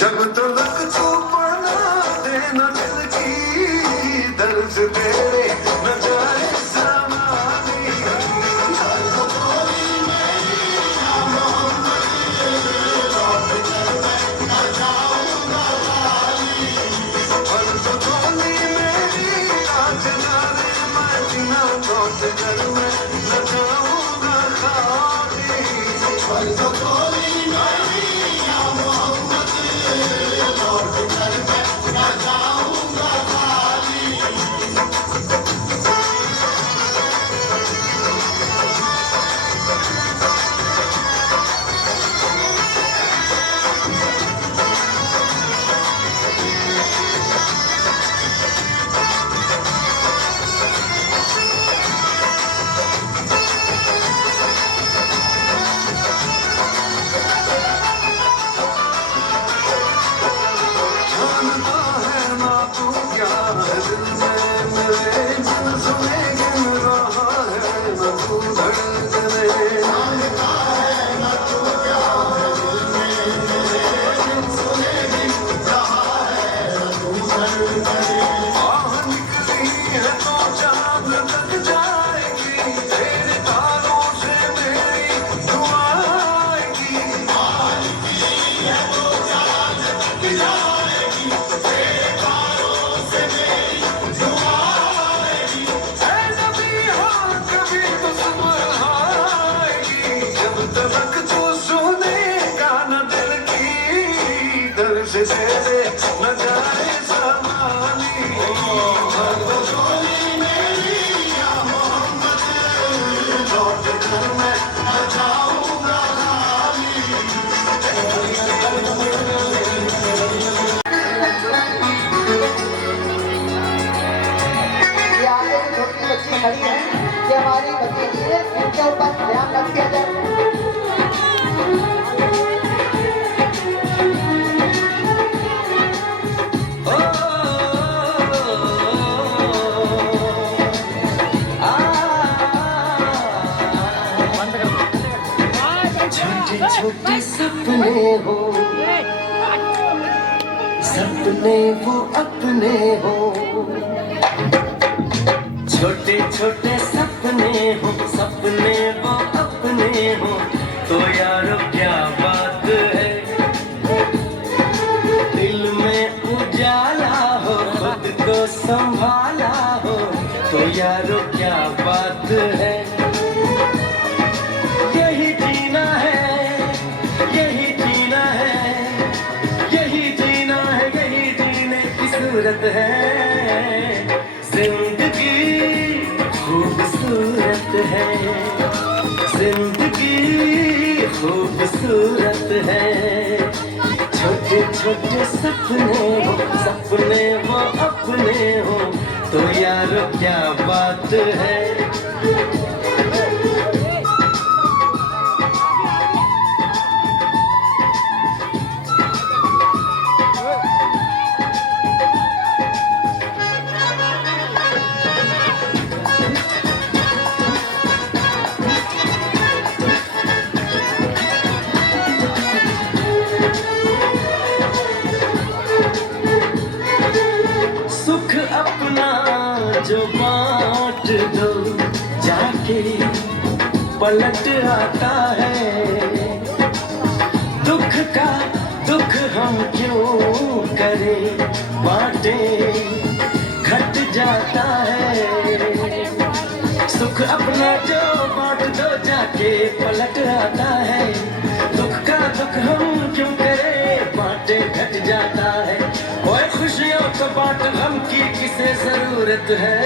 जब तलक तू पढ़ना देना दिल की दर्द तेरे न जाए समानी। मर्द झोली मेरी या मोहम्मद, लौट कर मैं न जाऊंगा खाली। मर्द झोली मेरी आज नारे मदीना, लौट कर मैं न जाऊंगा खाली। मर्द झोली मेरी या मोहम्मद, लौट कर मैं न जाऊंगा खाली। बच्ची खड़ी है कि हमारी भतीजी है, इनके ऊपर ध्यान रख दिया जाए। छोटे छोटे सपने हो, सपने वो अपने हो, छोटे छोटे सपने हो, सपने वो अपने हो, तो यारो क्या बात है। दिल में उजाला हो, खुद को संभाला हो, तो यारो क्या बात है। यही जीना है, यही जीना है, यही जीना है, यही जीने की सूरत है। जिंदगी खूबसूरत है, जिंदगी खूबसूरत है। छोटे छोटे सपने हो, सपने वो अपने हो, तो यारो क्या बात है। सुख अपना जो बांट दो जाके पलट आता है। दुख का दुख हम क्यों करें, बांटे घट जाता है। सुख अपना जो बांट दो जाके पलट आता है। दुख का दुख हम क्यों करें, बांटे घट जाता है। ओए खुशियों तो बांट, गम की किसे जरूरत है।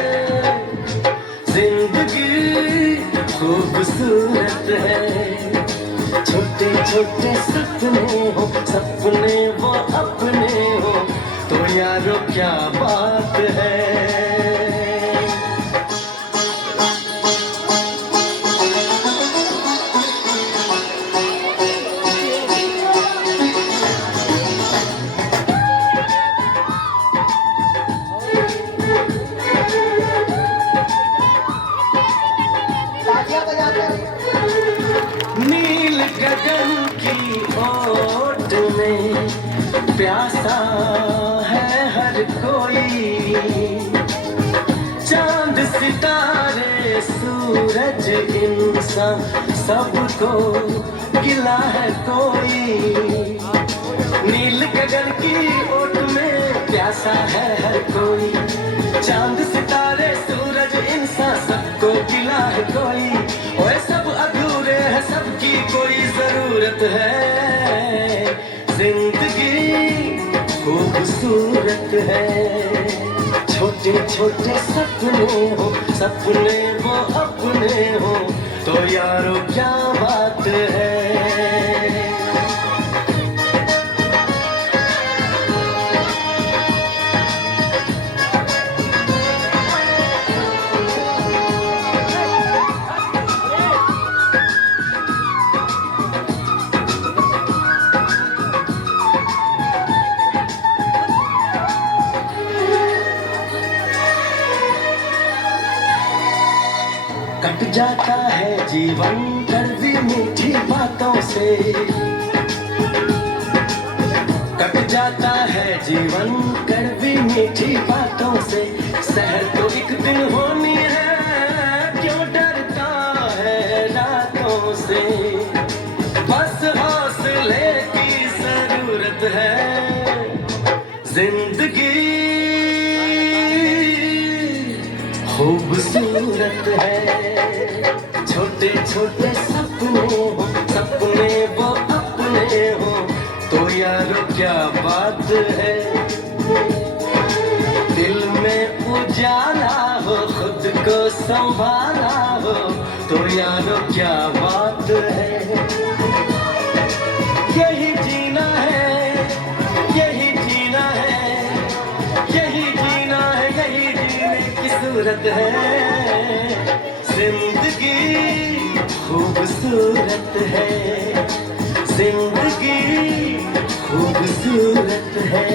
जिंदगी खूबसूरत है। छोटे छोटे सपने हो, सपने वो अपने हो, तो यारो क्या बात है। तालियां बजाते रहिए। नील गगन की ओट में प्यासा है हर कोई। चांद सितारे सूरज इंसान सबको गिला है कोई। नील गगन की ओट में प्यासा है हर कोई। चांद सितारे सूरज इंसान सबको गिला है कोई। ओए सब अधूरे हैं, सबकी कोई जरूरत है। जिंदगी खूबसूरत है। छोटे छोटे सपने हो, सपने वो अपने हो, तो यारो क्या बात है। कट जाता है जीवन कड़वी मीठी बातों से। कट जाता है जीवन कड़वी मीठी बातों से। शहर तो एक दिन होनी है, क्यों डरता है रातों से। बस हौसले की जरूरत है। जिंदगी खूबसूरत है। छोटे छोटे सपने हो, सपने वो अपने हो, तो यारो क्या बात है। दिल में उजाला हो, खुद को संभाला हो, तो यारो क्या बात है। यही जीना है, यही जीना है, यही जीना है, यही जीने की सूरत है। जिंदगी खूबसूरत है, जिंदगी खूबसूरत है।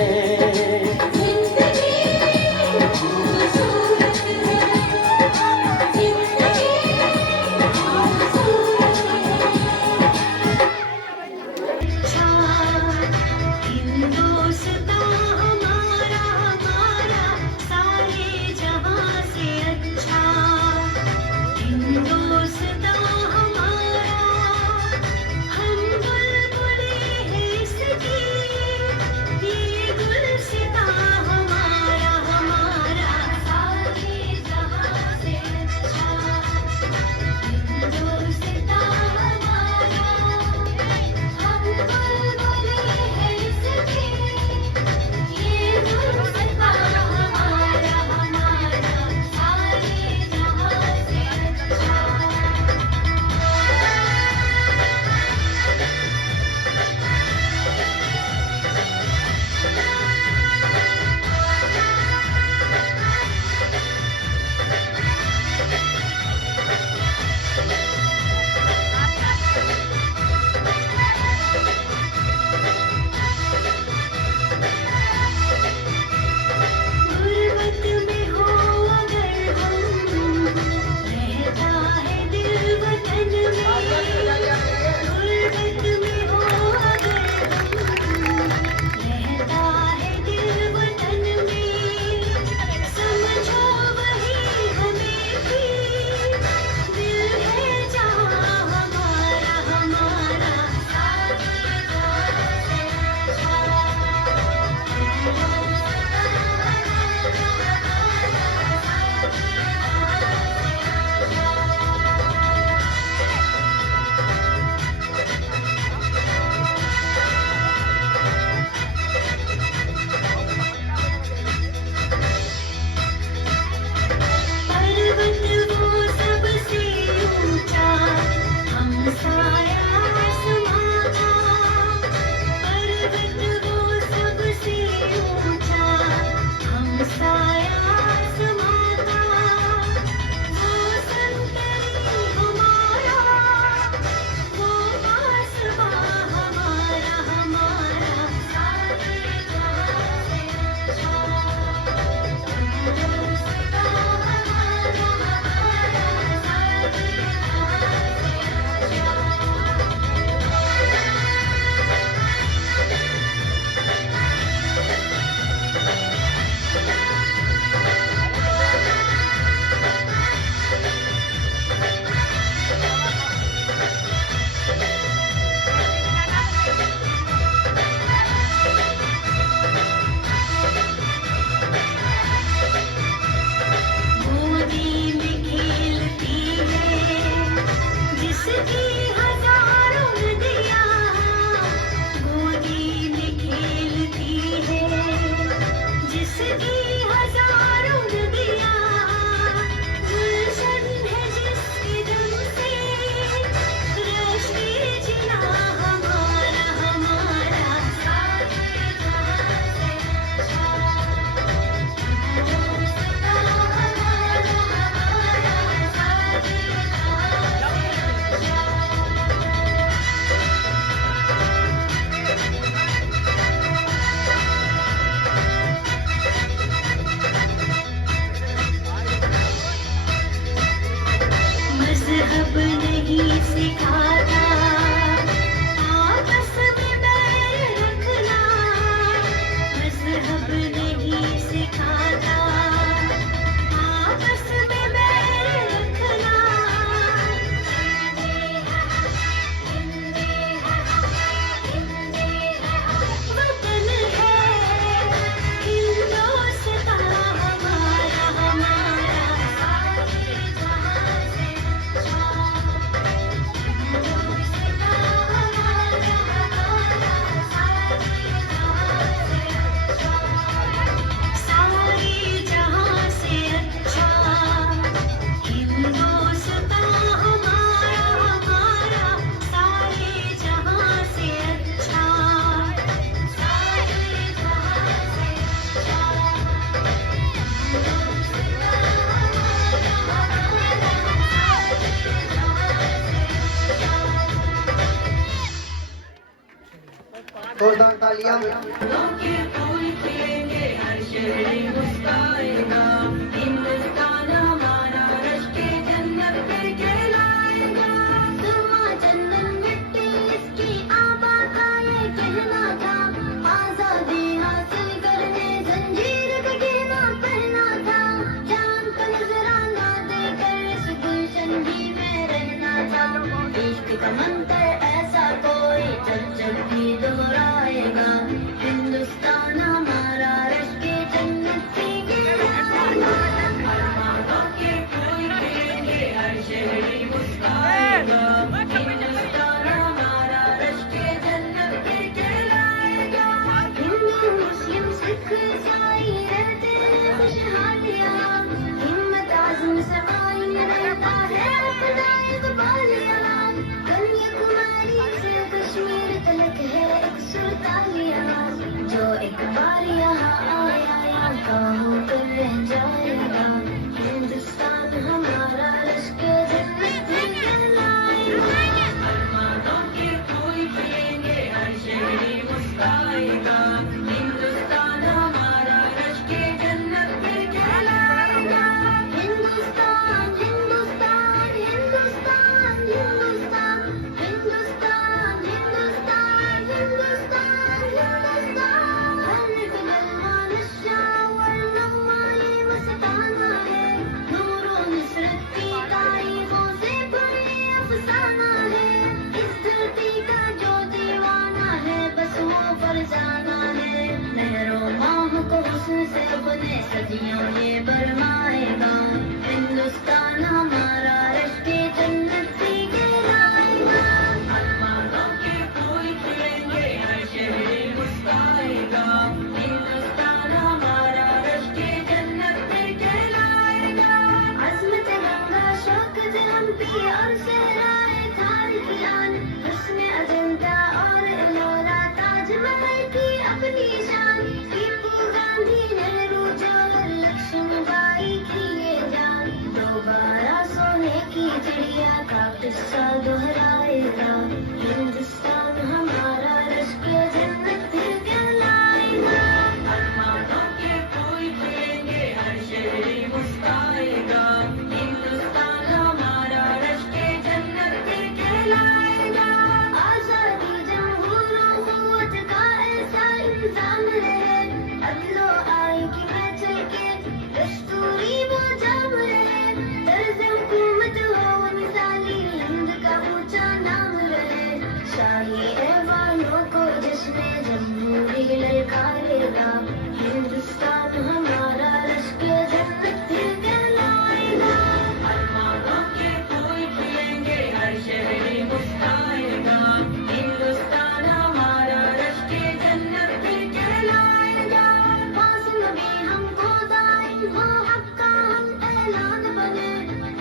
जोरदार तालियां। के फूल खिलेंगे, हर शहरी मुस्काएगा। हिंदुस्तान हमारा रश के जन्नत फिर कहलाएगा। सुरमा चंदन मिट्टी इसकी आबा का ये कहना था, आजादी हासिल करने जंजीर का गहना पहना था। जान का नजराना देकर इस गुलशन ही में रहना था। इश्क का मंत्र ऐसा कोई चल चल भी दोहराएगा। हिंदुस्तान हमारा रश के जन्नत से कहलाएगा। अरमानों के फूल खिलेंगे, हर शहरी मुस्काएगा। हिंदुस्तान हमारा रश के जन्नत फिर कहलाएगा। हिंदू मुस्लिम सिख ईसाई रहते हैं खुशहालियाँ। हिम्मत आज़म समाई में रहता है अपना इक़बालिया। कन्याकुमारी से कश्मीर तलक है एक सुरतालिया। जो एक बार यहाँ आया यहाँ होकर रह जाएगा। हिंदुस्तान हमारा रश के जन्नत में कहलाएगा। अरमानों के फूल खिलेंगे, हर शहरी मुस्काएगा। हिंदुस्तान हमारा रश के जन्नत फिर कहलाएगा। हिंदुस्तान हिंदुस्तान हिंदुस्तान हिंदुस्तान हिंदुस्तान हिंदुस्तान हिंदुस्तान हिंदुस्तान। हर फिल्मा नशा वर्णमा ये मस्ताना है। नूरो नुसरत की तारीफों से भरे अफसाना है। इस धरती का जो दीवाना है बस वो फरजाना है। नहरों माह को हुस्न से अपने सदियों ये बरमाएगा। हिंदुस्तान हमारा रश के जन्नत से कहलाएगा। अरमानों के फूल खिलेंगे, हर शहरी मुस्काएगा। हिंदुस्तान हमारा रश के जन्नत फिर कहलाएगा। अज़मत गंगा शौकत हम्पी और सहराए खारकियान। हुस्न अजंता और एलोरा ताजमहल की अपनी शान। टीपू गांधी नेहरू जवाहर लक्ष्मीबाई की ये जान। दोबारा सोने की चिड़िया का किस्सा दोहराएगा। हिंदुस्तान हमारा रश के जन्नत फिर कहलाएगा। अरमानों के फूल खिलेंगे, हर शहरी मुस्काएगा। हिंदुस्तान हमारा रश के जन्नत फिर कहलाएगा। आजादी जमहूर हुकूमत का ऐसा इंतजाम रहे। अदलो आई की महफिल के दस्तूरी वो जाम रहे। तर्ज हुकूमत हो मिसाली, हिंद का ऊंचा नाम रहे। शाही ऐवानों को जिसमें जमहूरी ललकारेगा। हिंदुस्तान हमारा रश के जन्नत फिर कहलाएगा। अरमानों के फूल खिलेंगे, हर शहरी मुस्काएगा। हिंदुस्तान हमारा रश के जन्नत फिर कहलाएगा। फासिल में हमको दाइन हो हक का हम ऐलान बने।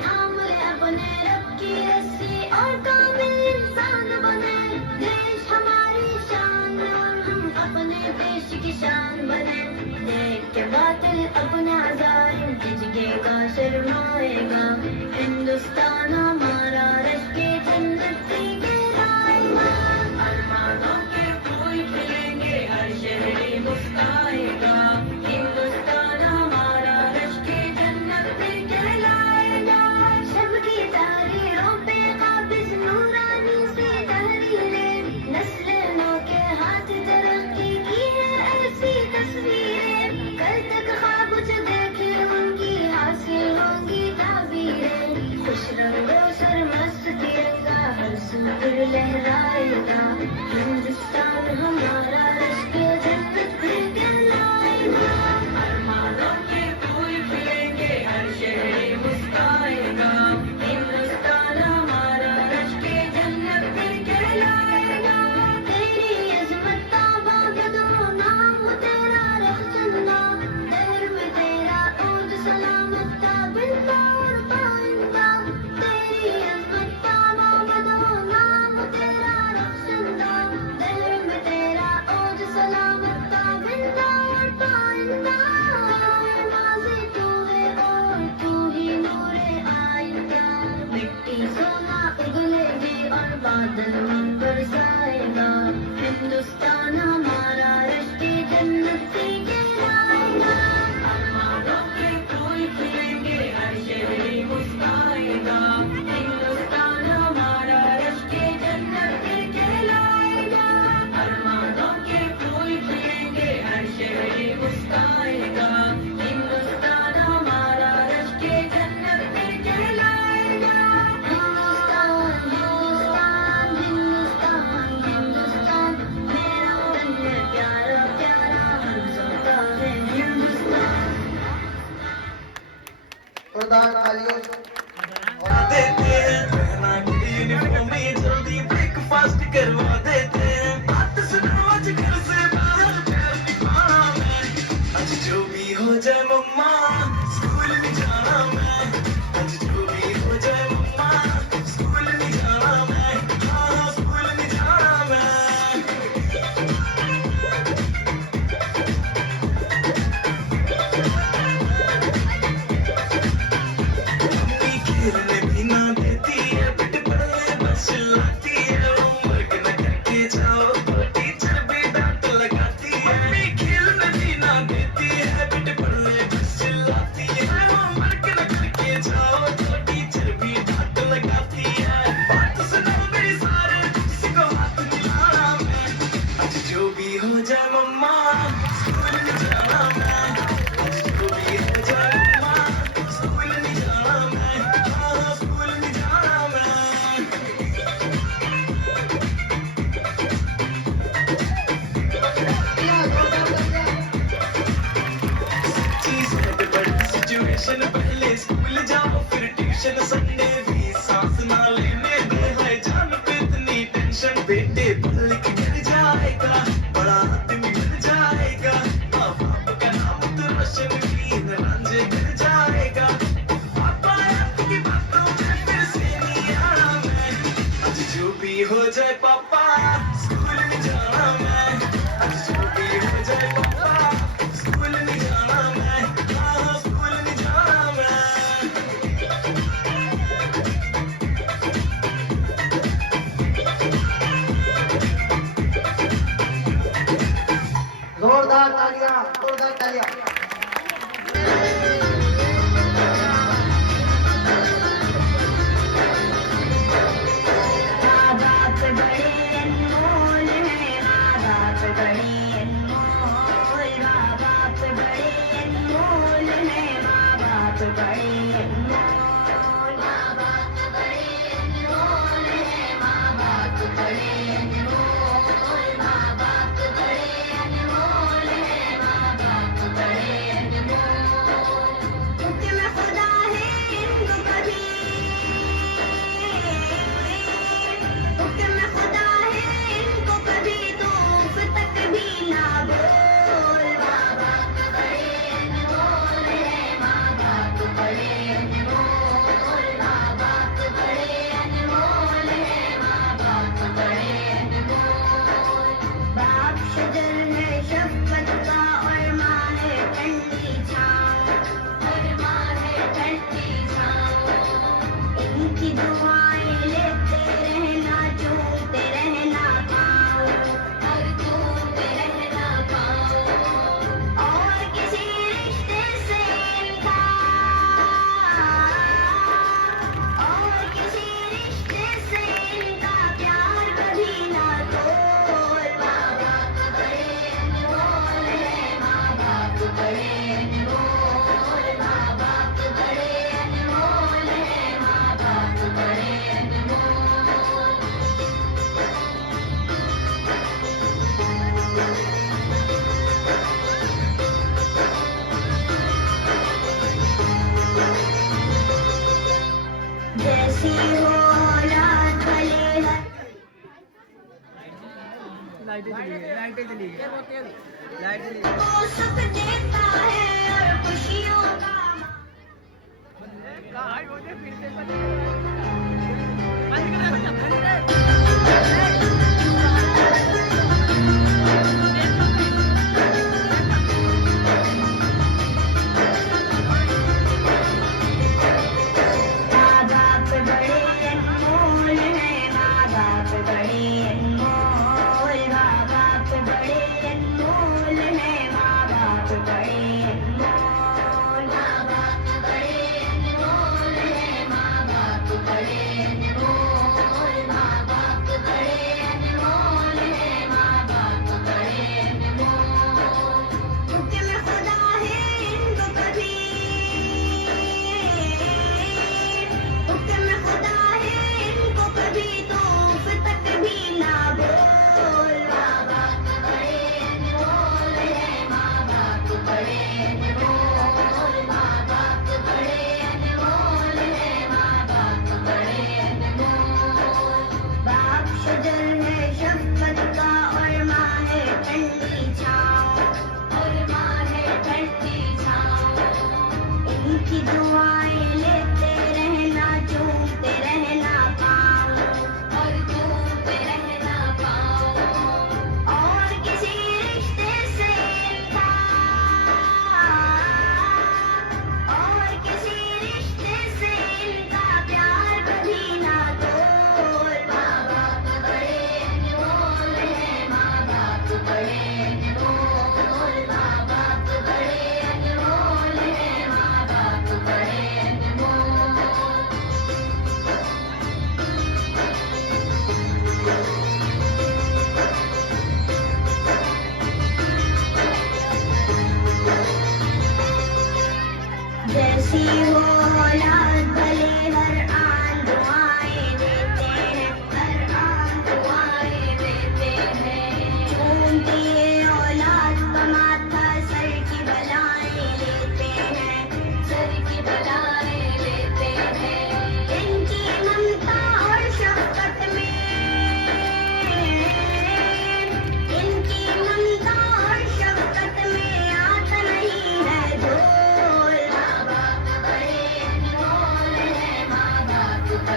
थाम ले अपने रब की रस्सी और कामिल इंसान बने। देश हमारी शान और हम अपने देश की शान बने। देख के बातिल अपने अज़ाइम झिझकेगा शर्माएगा। हिंदुस्तान हमारा रश के जन्नत से कहलाएगा। अरमानों के फूल खिलेंगे, हर शहरी मुस्काएगा। हिंदुस्तान हमारा रश के जन्नत फिर कहलाएगा। शब की तारीरों पे काबिज नूरानी से तहरीरें। नस्लों के हाथ तरक्की की है ऐसी तस्वीरें। कल तक ख्वाब जो देखे उनकी हासिल होंगी ताबीरें। खुश रंगों सरमस्त तिरंगा हर सू फिर लहराएगा। हिंदुस्तान हमारा रश के जन्नत फिर कहलाएगा। अरमानों के फूल खिलेंगे, हर शहरी मुस्काएगा। हिंदुस्तान हमारा रश के जन्नत फिर कहलाएगा। तेरी अज़मत ताबा गदो नाम तेरा रखचंदा। दर में तेरा ओज सलामत का बिंदा और पाइंदा। तेरी अज़मत ताबा गदो नाम तेरा रखचंदा। दर में तेरा ओज सलामत का बिंदा और पाइंदा। माज़ी तू है और तू ही नूरे आइंदा। मिट्टी सोना उगलेगी और बादल बरसाएगा। हिंदुस्तान जल्दी ब्रेकफास्ट करवा देते हैं। बात सुनो आज घर से बाहर पैर निकाला मैं, आज जो भी हो जाए मम्मा स्कूल नहीं जाना मैं, आज जो भी हो जाए मम्मा स्कूल नहीं जाना मैं, हाँ स्कूल नहीं जाना मैं। मम्मी खेलने भी ना देती है, पिट पड़ने बस चिल्लाती है, होमवर्क न करके जाओ तो टीचर भी डांट लगाती है। मम्मी खेलने भी ना देती है, पिट पड़ने बस चिल्लाती है, होमवर्क न करके जाओ तो टीचर भी डांट लगाती है। बात सुनो मेरी सारे, किसी को हाथ नहीं लाना मैं, आज जो भी हो जाए मम्मा स्कूल नहीं जाना मैं, आज जो भी हो जाए मम्मा स्कूल नहीं जाना मैं, हाँ स्कूल नहीं जाना मैं। चीज़ है बड़ी सिचुएशन, पहले स्कूल जाओ फिर ट्यूशन, संडे भी सांस ना लेने दे, है जान पे इतनी टेंशन। बेटे पढ़ लिख कर जाएगा, बड़ा आदमी बन जाएगा, माँ बाप का नाम तो रोशन भी रांझे कर जाएगा। पापा आपकी बातों में फिर से नहीं आना मैं, आज जो भी हो जाए पापा स्कूल नहीं जाना मैं, आज जो भी हो जाए पापा स्कूल नहीं जाना मैं, हाँ स्कूल नहीं जाना मैं। जोरदार तालियां, जोरदार तालियां। माँ बाप बड़े अनमोल हैं, माँ बाप बड़े अनमोल, माँ बाप बड़े अनमोल हैं, माँ बाप बड़े अनमोल, माँ बाप बड़े अनमोल हैं, माँ बाप बड़े अनमोल, माँ बाप बड़े अनमोल हैं, माँ बाप बड़े अनमोल। हुक्म खुदा है इनको कभी, हुक्म खुदा है इनको कभी धूप तक भी ना बोल, माँ बाप बड़े अनमोल हैं, माँ बाप बड़े अनमोल, माँ बाप बड़े अनमोल हैं, माँ बाप बड़े अनमोल। बाप शजर है शफ़क़त का और माँ है ठंडी छाँव, और माँ है ठंडी छाँव। इनकी दुआएं लेते रहना, चूमते रहना पाँव, और चूमते रहना पाँव। और किसी रिश्ते से इनका, और किसी रिश्ते से इनका प्यार कभी ना तोल, माँ बाप बड़े अनमोल हैं, माँ बाप बड़े अनमोल, माँ बाप बड़े अनमोल हैं, माँ बाप बड़े अनमोल। जैसी हो औलाद भले हर को सुख देता है और खुशियों का माँ बाप बड़े अनमोल हैं, माँ बाप बड़े अनमोल, माँ बाप बड़े अनमोल हैं, माँ बाप बड़े अनमोल, माँ बाप बड़े अनमोल हैं, माँ बाप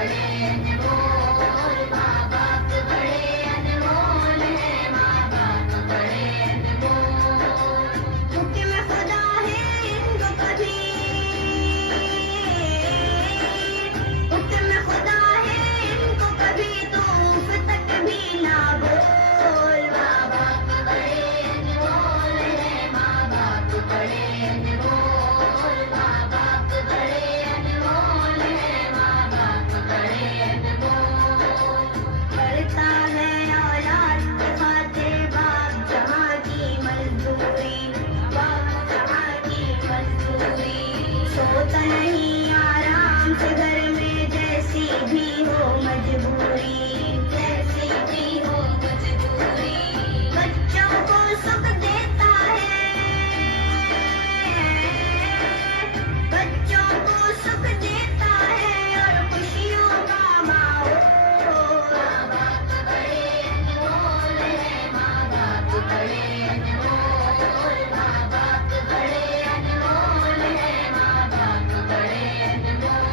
बड़े अनमोल, माँ बाप बड़े अनमोल है, माँ बाप बड़े अनमोल। हुक्म खुदा है इनको कभी, हुक्म खुदा है इनको कभी तो उफ तक भी ना बोल। माँ बाप बड़े अनमोल है, माँ बाप बड़े अनमोल, माँ बाप बड़े अनमोल है, माँ बाप बड़े अनमोल। करता है औलाद के खातिर बाप जहाँ की मजदूरी, बाप जहाँ की मजदूरी। सोता नहीं आराम से घर में जैसी भी हो मजबूरी, जैसी भी हो मजबूरी। बच्चों को सुख देता है, बच्चों को सुख देता है और खुशियों का माहौल। माँ बाप बड़े अनमोल है, माँ बाप बड़े अनमोल, माँ बाप बड़े अनमोल है, माँ बाप बड़े अनमोल।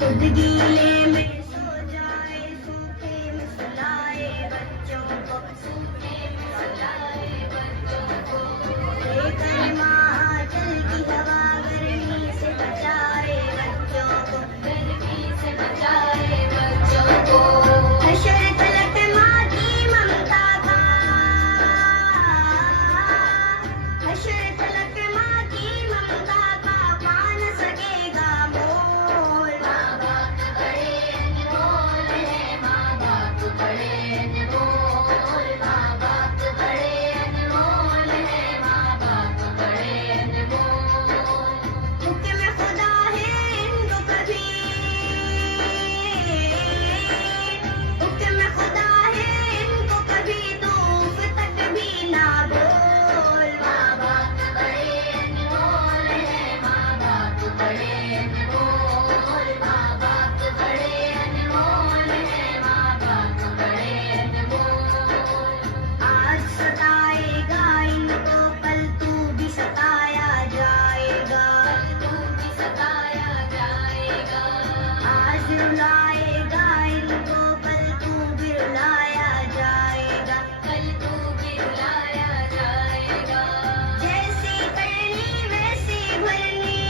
खुद गीले में सो जाए, सूखे में सुलाए बच्चों को, सूखे में सुलाए बच्चों को। लेकर माँ चलती हवा गर्मी से बचाए बच्चों को, गर्मी से बचाए बच्चों को। हशर तलक माँ की ममता का, हशर तलक माँ की ममता का पा न सकेगा मोल। माँ बाप बड़े अनमोल है, माँ बाप बड़े अनमोल, माँ बाप बड़े अनमोल है, माँ बाप बड़े अनमोल। हुक्म खुदा है इनको कभी, हुक्म खुदा है इनको कभी तो उफ तक भी ना बोल। माँ बाप बड़े अनमोल है, माँ बाप बड़े अनमोल, माँ बाप बड़े अनमोल है, माँ बाप बड़े अनमोल। आज सताएगा इनको कल तू भी सताया जाएगा, कल तू भी सताया जाएगा। आज रुलाएगा इनको कल तू भी रुलाया जाएगा, कल तू भी रुलाया जाएगा। जैसी करनी वैसी भरनी,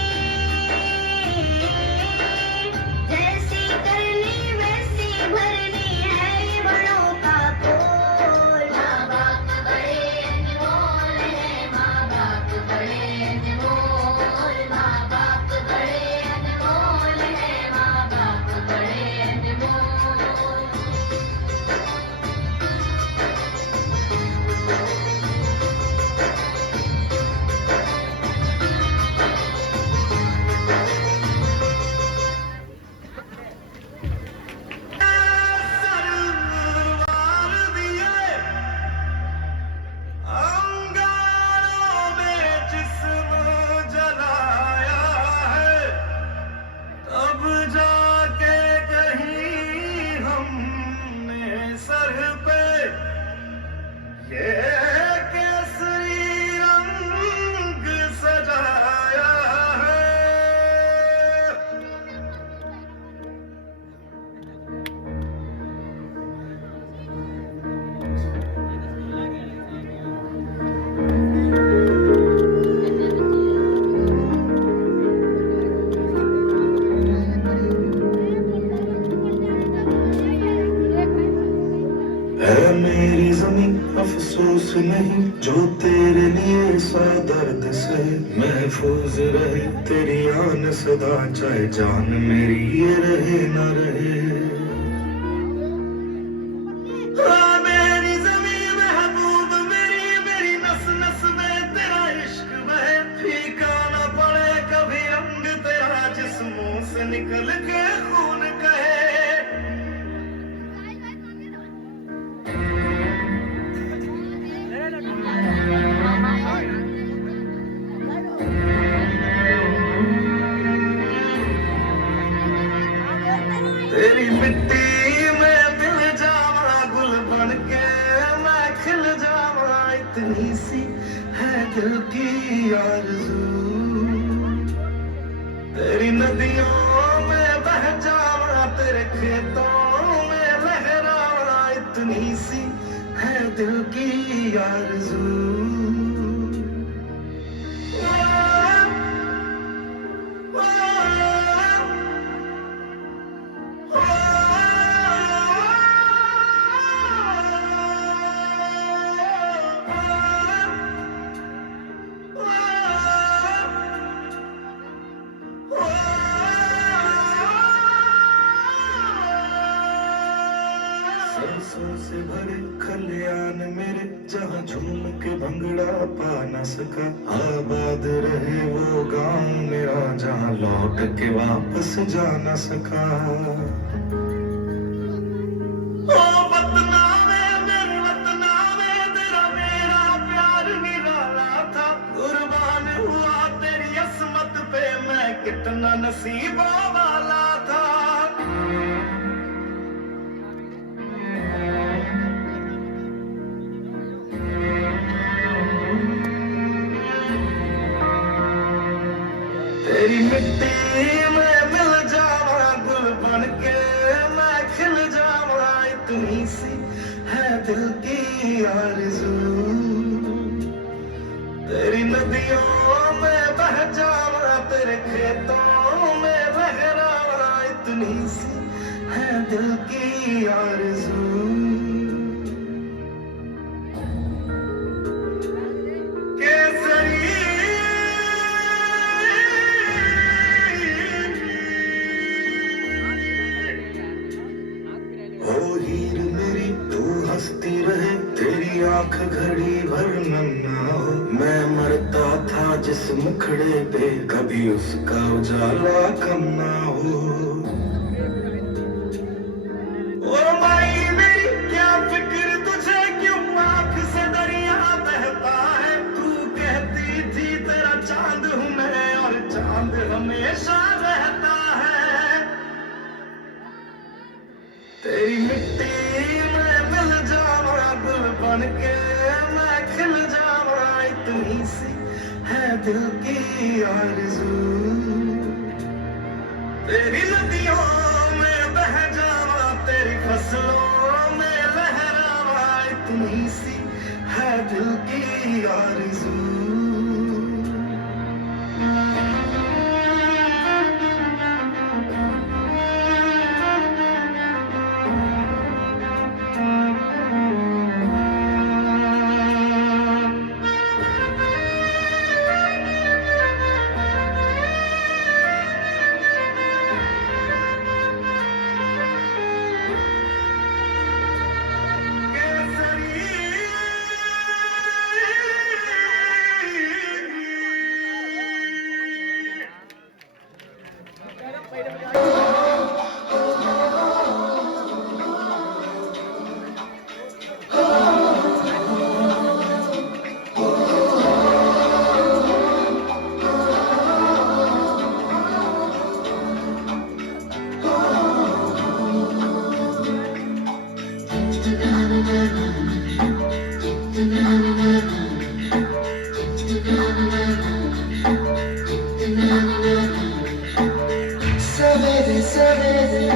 जैसी करनी वैसी भरनी है ये बड़ों का कोल। माँ बाप बड़े अनमोल है, माँ बाप बड़े अनमोल, माँ बाप बड़े अनमोल है, माँ बाप बड़े अनमोल। सरवार दिए अंगारों में जिस्म जलाया है, तब जाके कहीं हमने सर पे ये केसरी रंग सजाया है। है मेरी जमीन अफसोस नहीं जो तेरे लिए सा दर्द से महफूज रहे तेरी आन सदा, चाहे जान मेरी ये रहे न रहे। हाँ, मेरी जमीन महबूब मेरी, मेरी नस नस में तेरा इश्क बहे, फीका न पड़े कभी रंग तेरा जिस्मों से निकल के खून कहे। तेरी इतनी सी है दिल की आरज़ू। तेरी नदियों में बह जाना, तेरे खेतों में लहराना, इतनी सी है दिल की आरज़ू। सरसों से भरे खलियान मेरे, जहाँ झूम के भंगड़ा पा न सका। आबाद रहे वो गांव मेरा, जहाँ लौट के वापस जा न सका। ओ वतना में मेरे वतना में तेरा मेरा प्यार निराला था। कुर्बान हुआ तेरी असमत पे मैं, कितना नसीबों वाला था। तेरी मिट्टी में मिल जावा, गुल बन के मैं खिल जावा, इतनी सी है दिल की आरज़ू। तेरी नदियों में बह जावा, तेरे खेतों में लहरावा, इतनी सी है दिल की आरज़ू। हंसती रहे तेरी आंख घड़ी भर नन्ना हो। मैं मरता था जिस मुखड़े पे, कभी उसका उजाला कम ना हो। ओ माई मेरी क्या फिक्र तुझे, क्यों आंख से दरिया बहता है। तू कहती थी तेरा चांद हूँ मैं, और चांद हमेशा रहता है। तेरी मिट्टी में मिल जावा, गुल बन के मैं खिल जावा, इतनी सी है दिल की आरज़ू। तेरी नदियों में बह जावा, तेरी फसलों में लहरावा, इतनी सी है दिल की आरज़ू। सवेरे सवेरे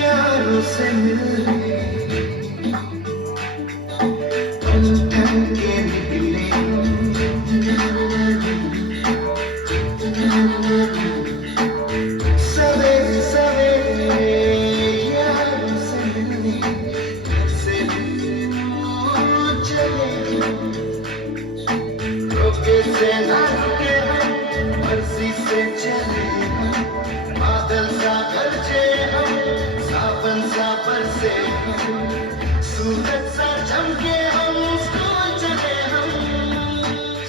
यारों से मिलने, ठन के निकले। सवेरे सवेरे यारों से मिलने, घर से दूर चले। रोके से ना रुके, मर्जी से चले। बादल सा गरजे हम, सावन सा बरसे हम, सूरज सा चमके हम, स्कूल चले हम,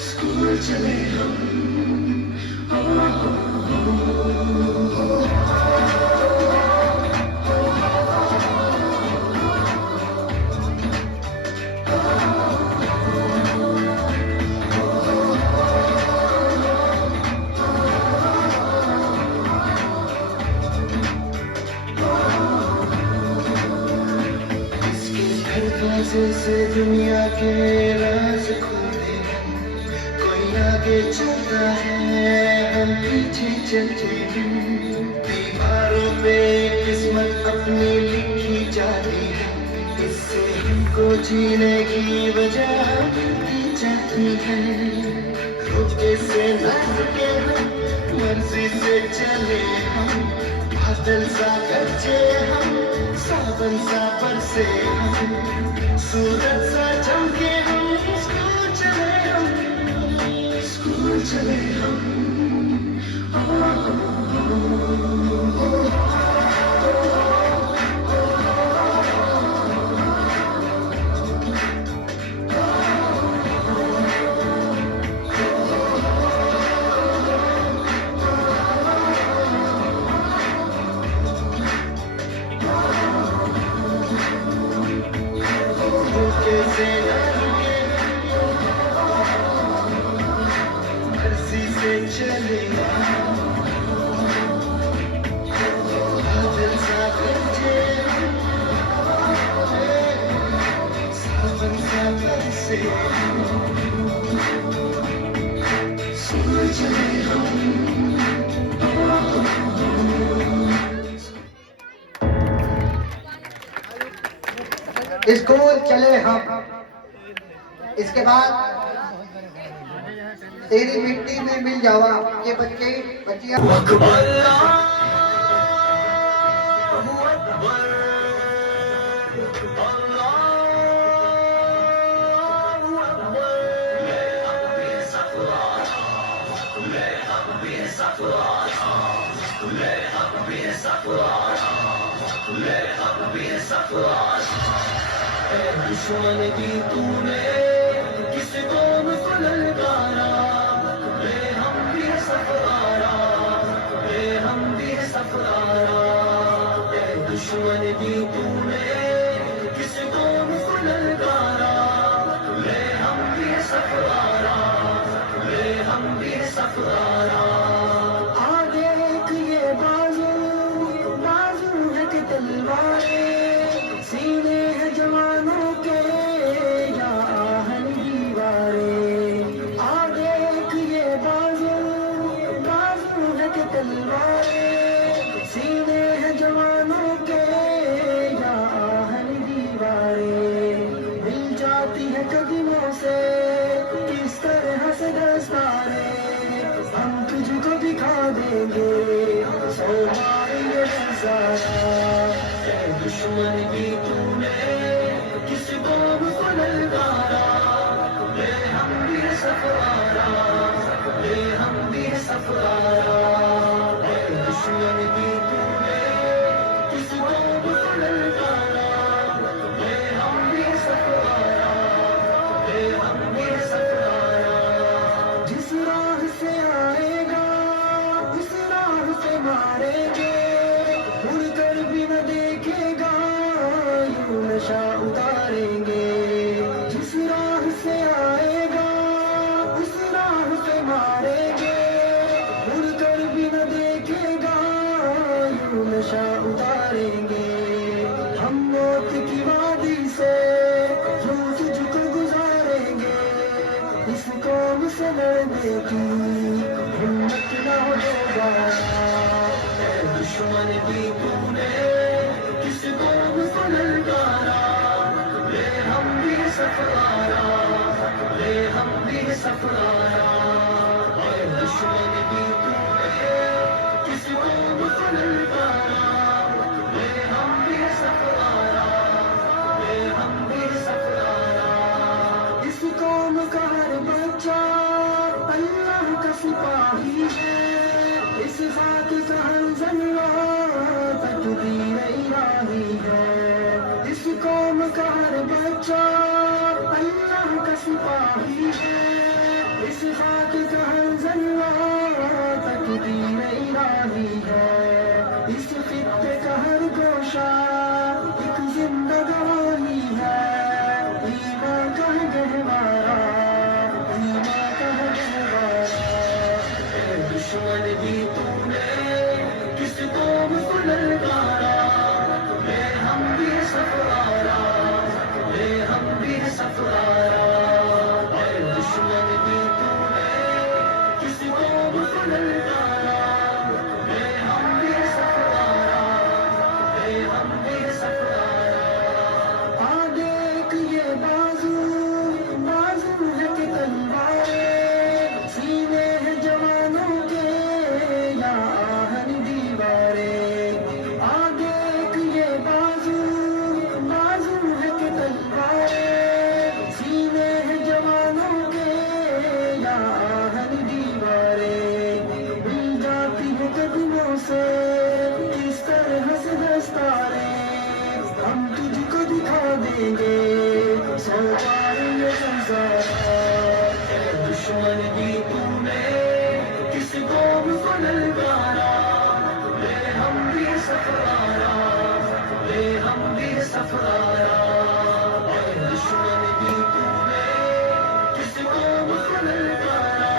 स्कूल चले हम। जैसे दुनिया के राज खोले हम, कोई आगे चलता है हम पीछे चलते हैं। दीवारों पे किस्मत अपनी लिखी जाती है, इससे हमको जीने की वजह मिलती जाती है। रुके से न रुके हम, मर्जी से चले हम, बादल सा गरजे हम, सावन सा बरसे हम, सूरज सा चमके हम, स्कूल चले हम, स्कूल चले हम। रुके से न रुके, मर्जी से चले बादल सा गरजे सावन सा बरसे स्कूल चले हम। स्कूल चले हम। इसके बाद तेरी मिट्टी में मिल जावा, ये बच्चे बच्चियां दुश्मन की तूने किस कौम को ललकारा, हम भी सफारा, हम भी सफारा। दुश्मन की तूने किस कौम को ललकारा, हम भी सफारा, हम भी सफारा। आगे एक ये बाजू बाजू है कि तलवारें, सीने हैं जवानों के या आहन दीवारें। आगे एक ये बाजू बाजू है कि तलवारें, सीने हैं जवानों के या आहन दीवारें। मिल जाती है कदमों से किस तरह से दस्तारें, हम तुझको दिखा देंगे सो मारेंगे नजारा। दुश्मन की तूने किस कौम को ललकारा, हम भी सफारा, हम भी सफारा। दुश्मन की तूने किस कौम को ललकारा, हम भी सफारा, हम भी सफारा। जिस राह से आएगा उस राह से मारेंगे, मुड़कर भी न देखेगा यूं नशा उतारेंगे। जिस राह से आएगा उस राह से मारेंगे, मुड़कर भी न देखेगा यूं नशा उतारेंगे। हम मौत की वादी से यूं तुझको गुजारेंगे, इस कौम से लड़ने की हिम्मत न हो दोबारा। दुश्मन की तूने किस कौम को ललकारा, हम भी सफारा, हम भी सफारा। दुश्मन की तूने किस कौम को ललकारा, हम भी सफारा, हम भी सफारा। इस कौम का हर बच्चा अल्लाह का सिपाही है, इस बात का हर जलवा तकदीर इलाही है। इस कौम का हर बच्चा अल्लाह का सिपाही है, इस बात का हर जलवा तकदीर इलाही है। इस खित्ते का हर गोशा एक जिंदा गवाही है, ईमान का है गहवारा, ईमान का है गहवारा। दुश्मन की तूने किस कौम को ललकारा, हम भी सफारा, हम सफाया, दुश्मन की तूने किसको ललकारा,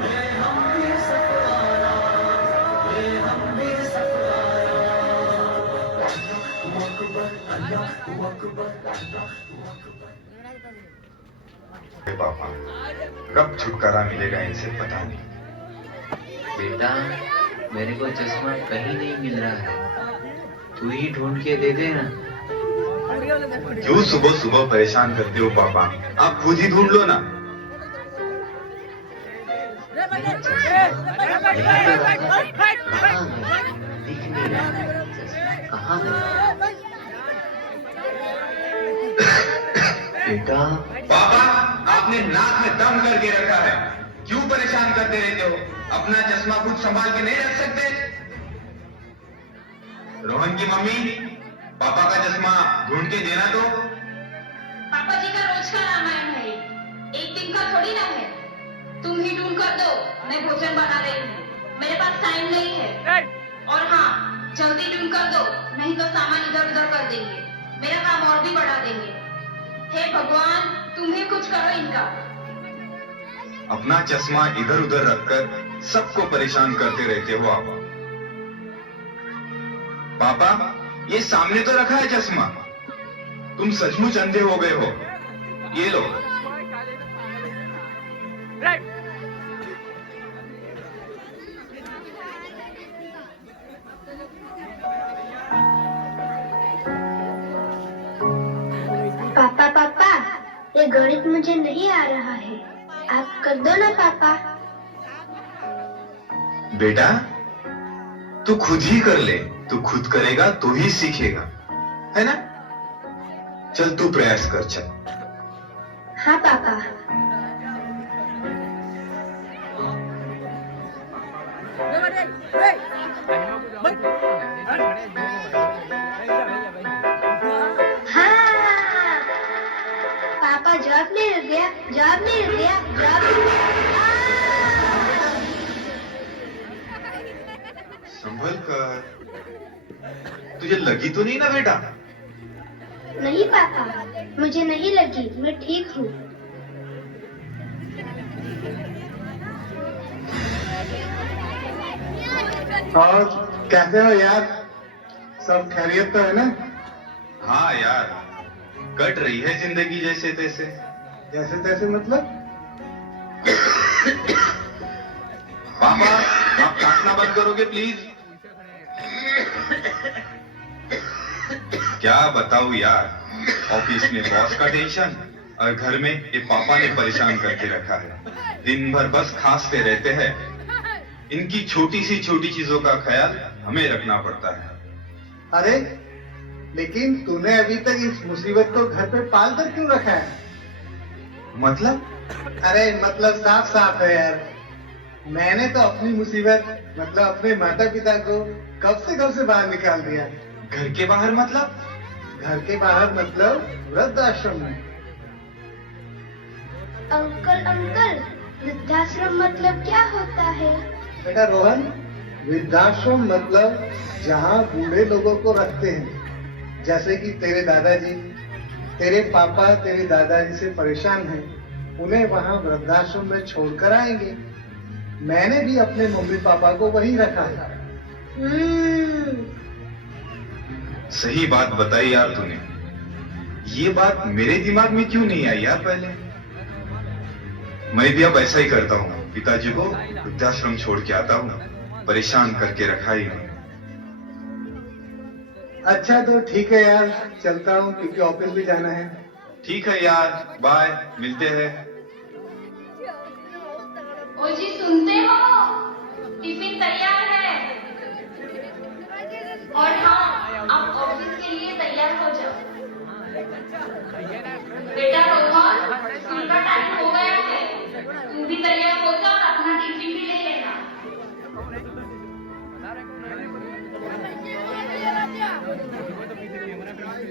मैं हम भी सफाया, मैं हम भी सफाया। अल्लाह अकबर, अल्लाह अकबर, अल्लाह अकबर। पापा, कब छुटकारा मिलेगा इनसे पता नहीं। बेटा, मेरे को चश्मा कहीं नहीं मिल रहा है, तू ही ढूंढ के दे देना। क्यों सुबह सुबह परेशान करते हो पापा, आप खुद ही ढूंढ लो ना। दिख नहीं रहा, चश्मा कहाँ है? बेटा, पापा, आपने नाक में दम करके रखा है, क्यों परेशान करते रहते हो? अपना चश्मा खुद संभाल के नहीं रख सकते? रोहन की मम्मी, पापा का चश्मा ढूंढ के देना तो। पापा जी का रोज का रामायण है, एक दिन का थोड़ी ना है। तुम ही ढूंढ कर दो, मैं भोजन बना रही हूँ, मेरे पास टाइम नहीं है। और हाँ, जल्दी ढूंढ कर दो, नहीं तो सामान इधर उधर कर देंगे, मेरा काम और भी बढ़ा देंगे। हे भगवान, तुम ही कुछ करो इनका। अपना चश्मा इधर उधर रखकर सबको परेशान करते रहते हो आप। पापा, ये सामने तो रखा है चश्मा, तुम सचमुच अंधे हो गए हो। ये लो। पापा पापा, ये गणित मुझे नहीं आ रहा है, आप कर दो ना पापा। बेटा, तू खुद ही कर ले, तू खुद करेगा तो ही सीखेगा, है ना? चल तू प्रयास कर, चल। हाँ पापा। हाँ, पापा जवाब नहीं रुक गया, जवाब नहीं रुक गया, जवाब नहीं रुक गया। संभल कर, तुझे लगी तो नहीं ना बेटा? नहीं पापा, मुझे नहीं लगी, मैं ठीक हूँ। और कैसे हो यार, सब खैरियत तो है ना? हाँ यार, कट रही है जिंदगी जैसे तैसे। जैसे तैसे मतलब? पापा, आप काटना बंद करोगे प्लीज? क्या बताऊं यार, ऑफिस में बॉस का टेंशन और घर में ये पापा ने परेशान करके रखा है। दिन भर बस खांसते रहते हैं। इनकी छोटी सी छोटी चीजों का ख्याल हमें रखना पड़ता है। अरे लेकिन तूने अभी तक इस मुसीबत को घर पे पाल कर क्यों रखा है? मतलब? अरे मतलब साफ साफ है यार, मैंने तो अपनी मुसीबत मतलब अपने माता पिता को कब से बाहर निकाल दिया। घर के बाहर मतलब? घर के बाहर मतलब वृद्धाश्रम में। अंकल अंकल, वृद्धाश्रम मतलब क्या होता है? बेटा रोहन, वृद्धाश्रम मतलब जहाँ बूढ़े लोगों को रखते हैं, जैसे कि तेरे दादाजी, तेरे पापा तेरे दादाजी से परेशान हैं, उन्हें वहाँ वृद्धाश्रम में छोड़कर आएंगे। मैंने भी अपने मम्मी पापा को वहीं रखा है। सही बात बताई यार तूने। ये बात मेरे दिमाग में क्यों नहीं आई यार पहले? मैं भी अब ऐसा ही करता हूँ, पिताजी को वृद्धाश्रम छोड़ के आता हूँ, परेशान करके रखा ही नहीं। अच्छा तो ठीक है यार, चलता हूँ क्योंकि ऑफिस भी जाना है। ठीक है यार, बाय, मिलते हैं। ओ जी सुनते हो, टिफिन तैयार है। और हाँ, आप ऑफिस के लिए तैयार हो जाओ। बेटा रोहन, स्कूल का टाइम हो गया है, तू भी तैयार हो जा, अपना टिफिन भी ले लेना।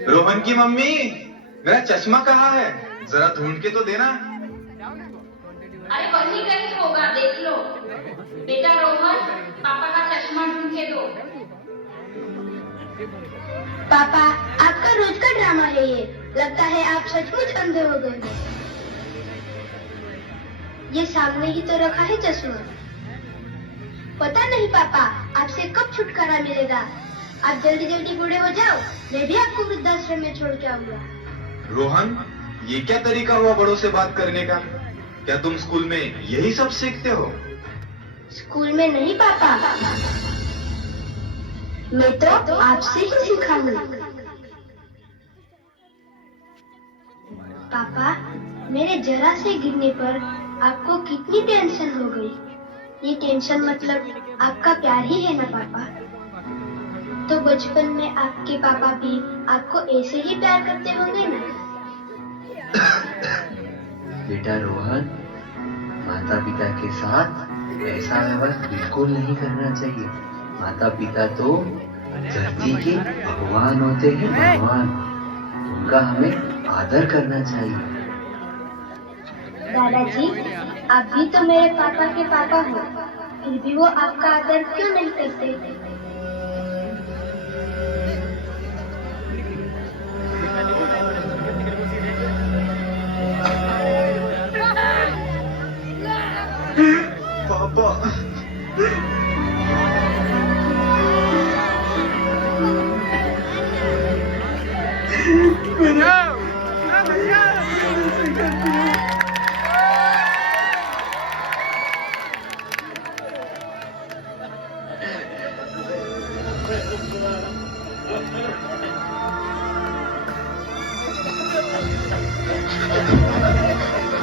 रोहन की मम्मी, मेरा चश्मा कहाँ है? जरा ढूंढ के तो देना। अरे वही कहीं होगा, देख लो। बेटा रोहन, पापा का चश्मा ढूंढ के दो। पापा, आपका आपका रोज का ड्रामा है ये। लगता है आप सचमुच अंधे हो गए। ये सामने ही तो रखा है चश्मा। पता नहीं पापा आपसे कब छुटकारा मिलेगा। आप जल्दी जल्दी बूढ़े हो जाओ, मैं भी आपको वृद्धाश्रम में छोड़ के आऊंगा। रोहन, ये क्या तरीका हुआ बड़ों से बात करने का? क्या तुम स्कूल में यही सब सीखते हो? स्कूल में नहीं पापा, मैं तो आपसे ही सीखा हूँ। पापा, मेरे जरा से गिरने पर आपको कितनी टेंशन हो गई। ये टेंशन मतलब आपका प्यार ही है ना पापा। तो बचपन में आपके पापा भी आपको ऐसे ही प्यार करते होंगे ना। बेटा रोहन, माता पिता के साथ ऐसा व्यवहार बिल्कुल नहीं करना चाहिए। माता पिता तो धरती के भगवान होते हैं, भगवान। उनका हमें आदर करना चाहिए। दादाजी, आप भी तो मेरे पापा के पापा हो, फिर भी वो आपका आदर क्यों नहीं करते? पापा,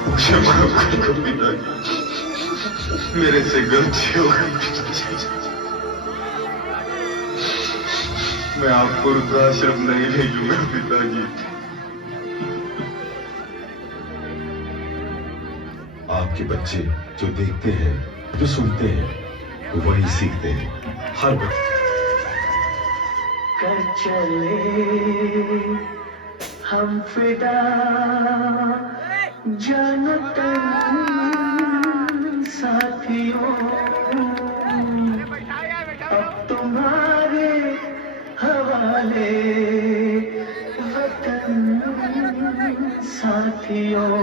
मुझे माफ कर दो पिताजी, मेरे से गलती हो गई पिताजी। मैं आपको वृद्धाश्रम नहीं भेजूंगा पिताजी। आपके बच्चे जो देखते हैं, जो सुनते हैं, वही सीखते हैं। हर कर चले हम फिदा जानो तुम साथियों, अब तुम्हारे हवाले वतन साथियों।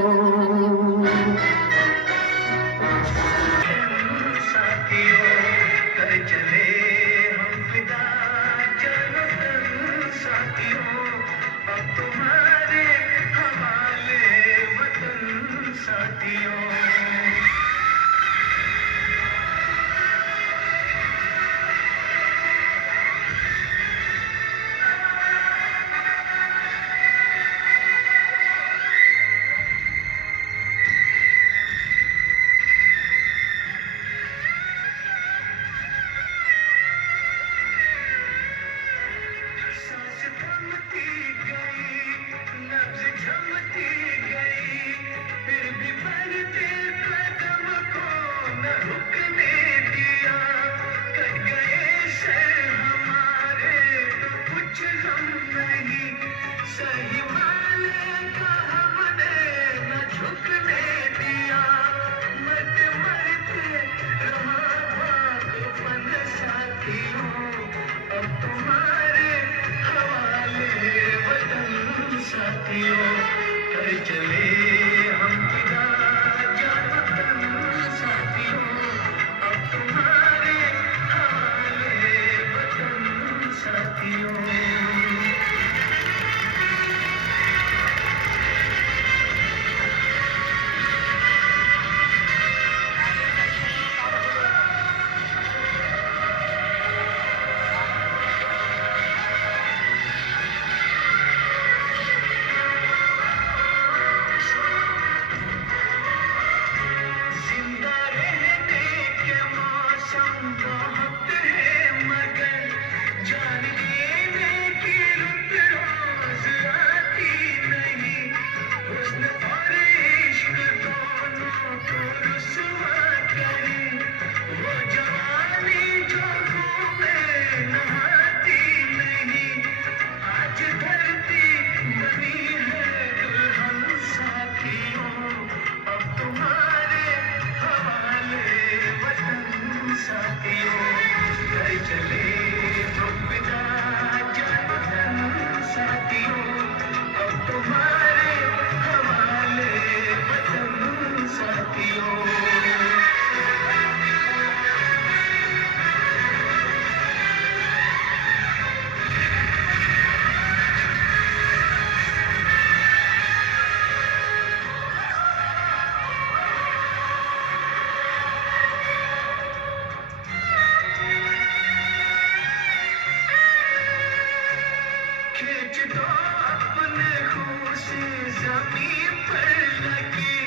बीच तो अपने खुशी जमीन पर लगी,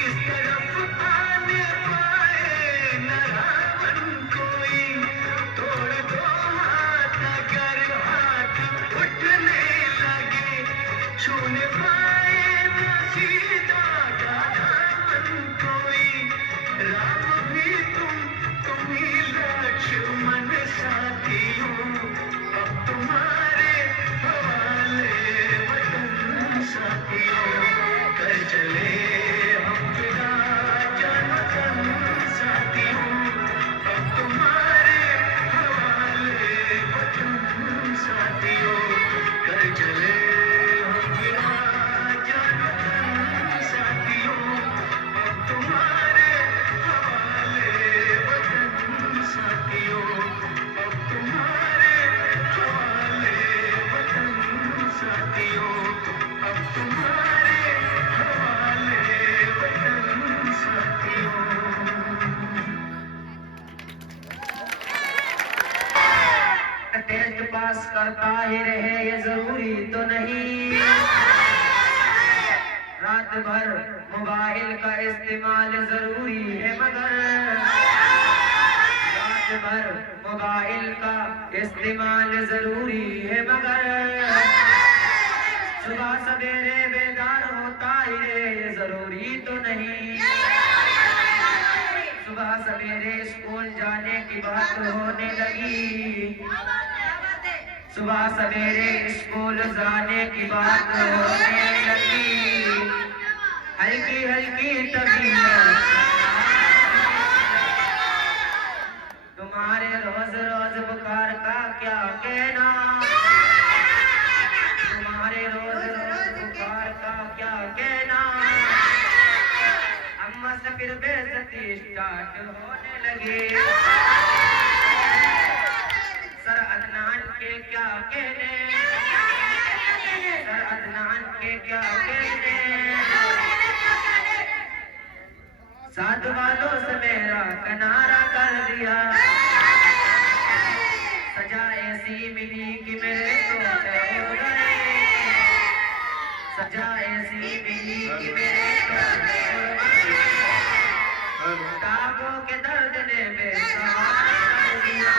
इस तरफ आने पाए न रावण कोई, तोड़ दो हाथ अगर हाथ उठने लगे, छूने पाए न सीता का दामन कोई, राम भी तुम ही लक्ष्मण साथियों, अब तुम्हारे हवाले वतन साथियों, कर चले हम फिदा जान वतन साथियों, अब तुम्हारे हवाले वतन साथियों, कर चले हम फिदा जान वतन साथियों, अब तुम्हारे हवाले वतन साथियों, अब तुम्हारे हवाले वतन साथियों, अब तुम्हारे हवाले वतन साथियों। टेस्ट पास करता ही रहे ये जरूरी तो नहीं, रात भर मोबाइल का इस्तेमाल जरूरी है मगर, रात भर मोबाइल का इस्तेमाल जरूरी है मगर, सुबह सवेरे बेदार होता ही रहे ये जरूरी तो नहीं, सुबह सवेरे स्कूल जाने की बात होने लगी, सुबह सवेरे स्कूल जाने की बात होने लगी, हल्की हल्की तबीयत तुम्हारे रोज रोज बुखार का क्या कहना, तुम्हारे रोज रोज बुखार का क्या कहना, अम्मा से फिर बेइज्जती स्टार्ट होने लगे, सर अदनान के क्या कहने, सर अदनान के क्या कहने, साथ वालों से मेरा किनारा कर दिया, सजा ऐसी मिली कि मेरे तोते हो गए, सजा ऐसी मिली कि मेरे तोते हो गए, किताबों के दर्द ने बेसहारा कर दिया।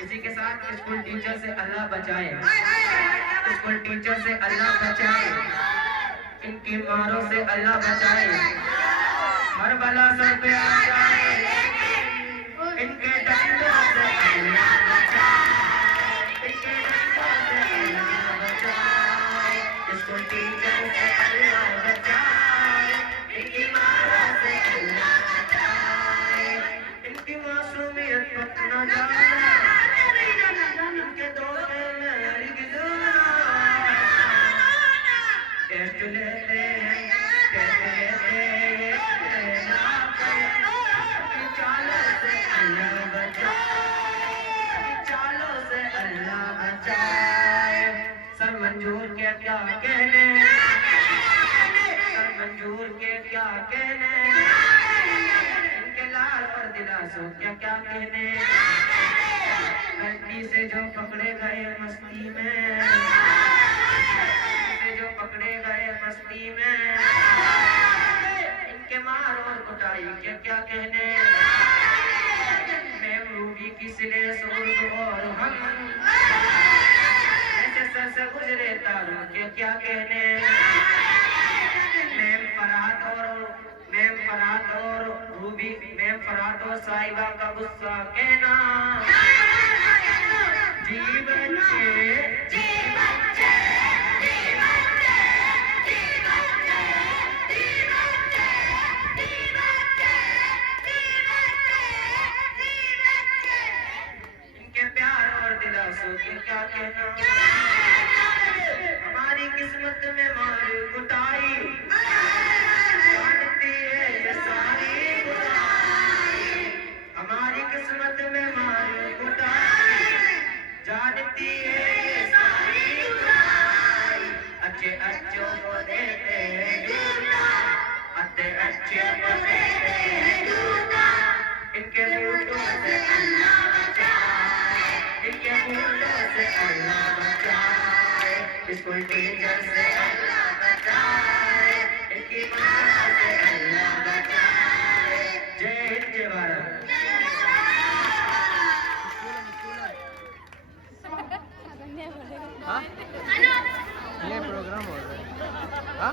किसी के साथ स्कूल टीचर से अल्लाह बचाए, स्कूल टीचर से अल्लाह बचाए, इनकी मारों से अल्लाह बचाए, हर बला सर पे आ जाए, इनके डंडों से अल्लाह बचाए, इनके डंडों से अल्लाह बचाए, स्कूल टीचर से अल्लाह बचाए, इनकी मारों से अल्लाह बचाए, इनकी मासूमियत पर न जाना, इनके धोखे में हरगिज़ ना, टेस्ट लेते हैं, टेस्ट लेते हैं, चालों से अल्लाह बचाए, चालों से अल्लाह बचाए, सर मंजूर के क्या कहने, सर मंजूर के क्या कहने, इनके लाल पर दिलासों क्या क्या कहने, गलती से जो पकड़े गए मस्ती में, से जो पकड़े गए मस्ती में, इनके मार और कुटाई के क्या कहने, मैम रूबी की सिले सुर्ग और हम ऐसे सर से गुजरे तारों के क्या कहने, मैम फरात और रूबी, मैम फरात और साहिबा का गुस्सा कहना, जी बच्चे, जी बच्चे, जी बच्चे, जी बच्चे, जी बच्चे, जी बच्चे, जी बच्चे, जी बच्चे, इनके प्यार और दिलासों के क्या कहना, हमारी किस्मत में मार कुटाई, जानती है ये सारी बुराई, हमारी किस्मत में मार स्कूल टीचर से अल्लाह बचाए, इनकी मारों से अल्लाह बचाए। जय हिंद जय भारत। ये प्रोग्राम हो रहा है। हाँ?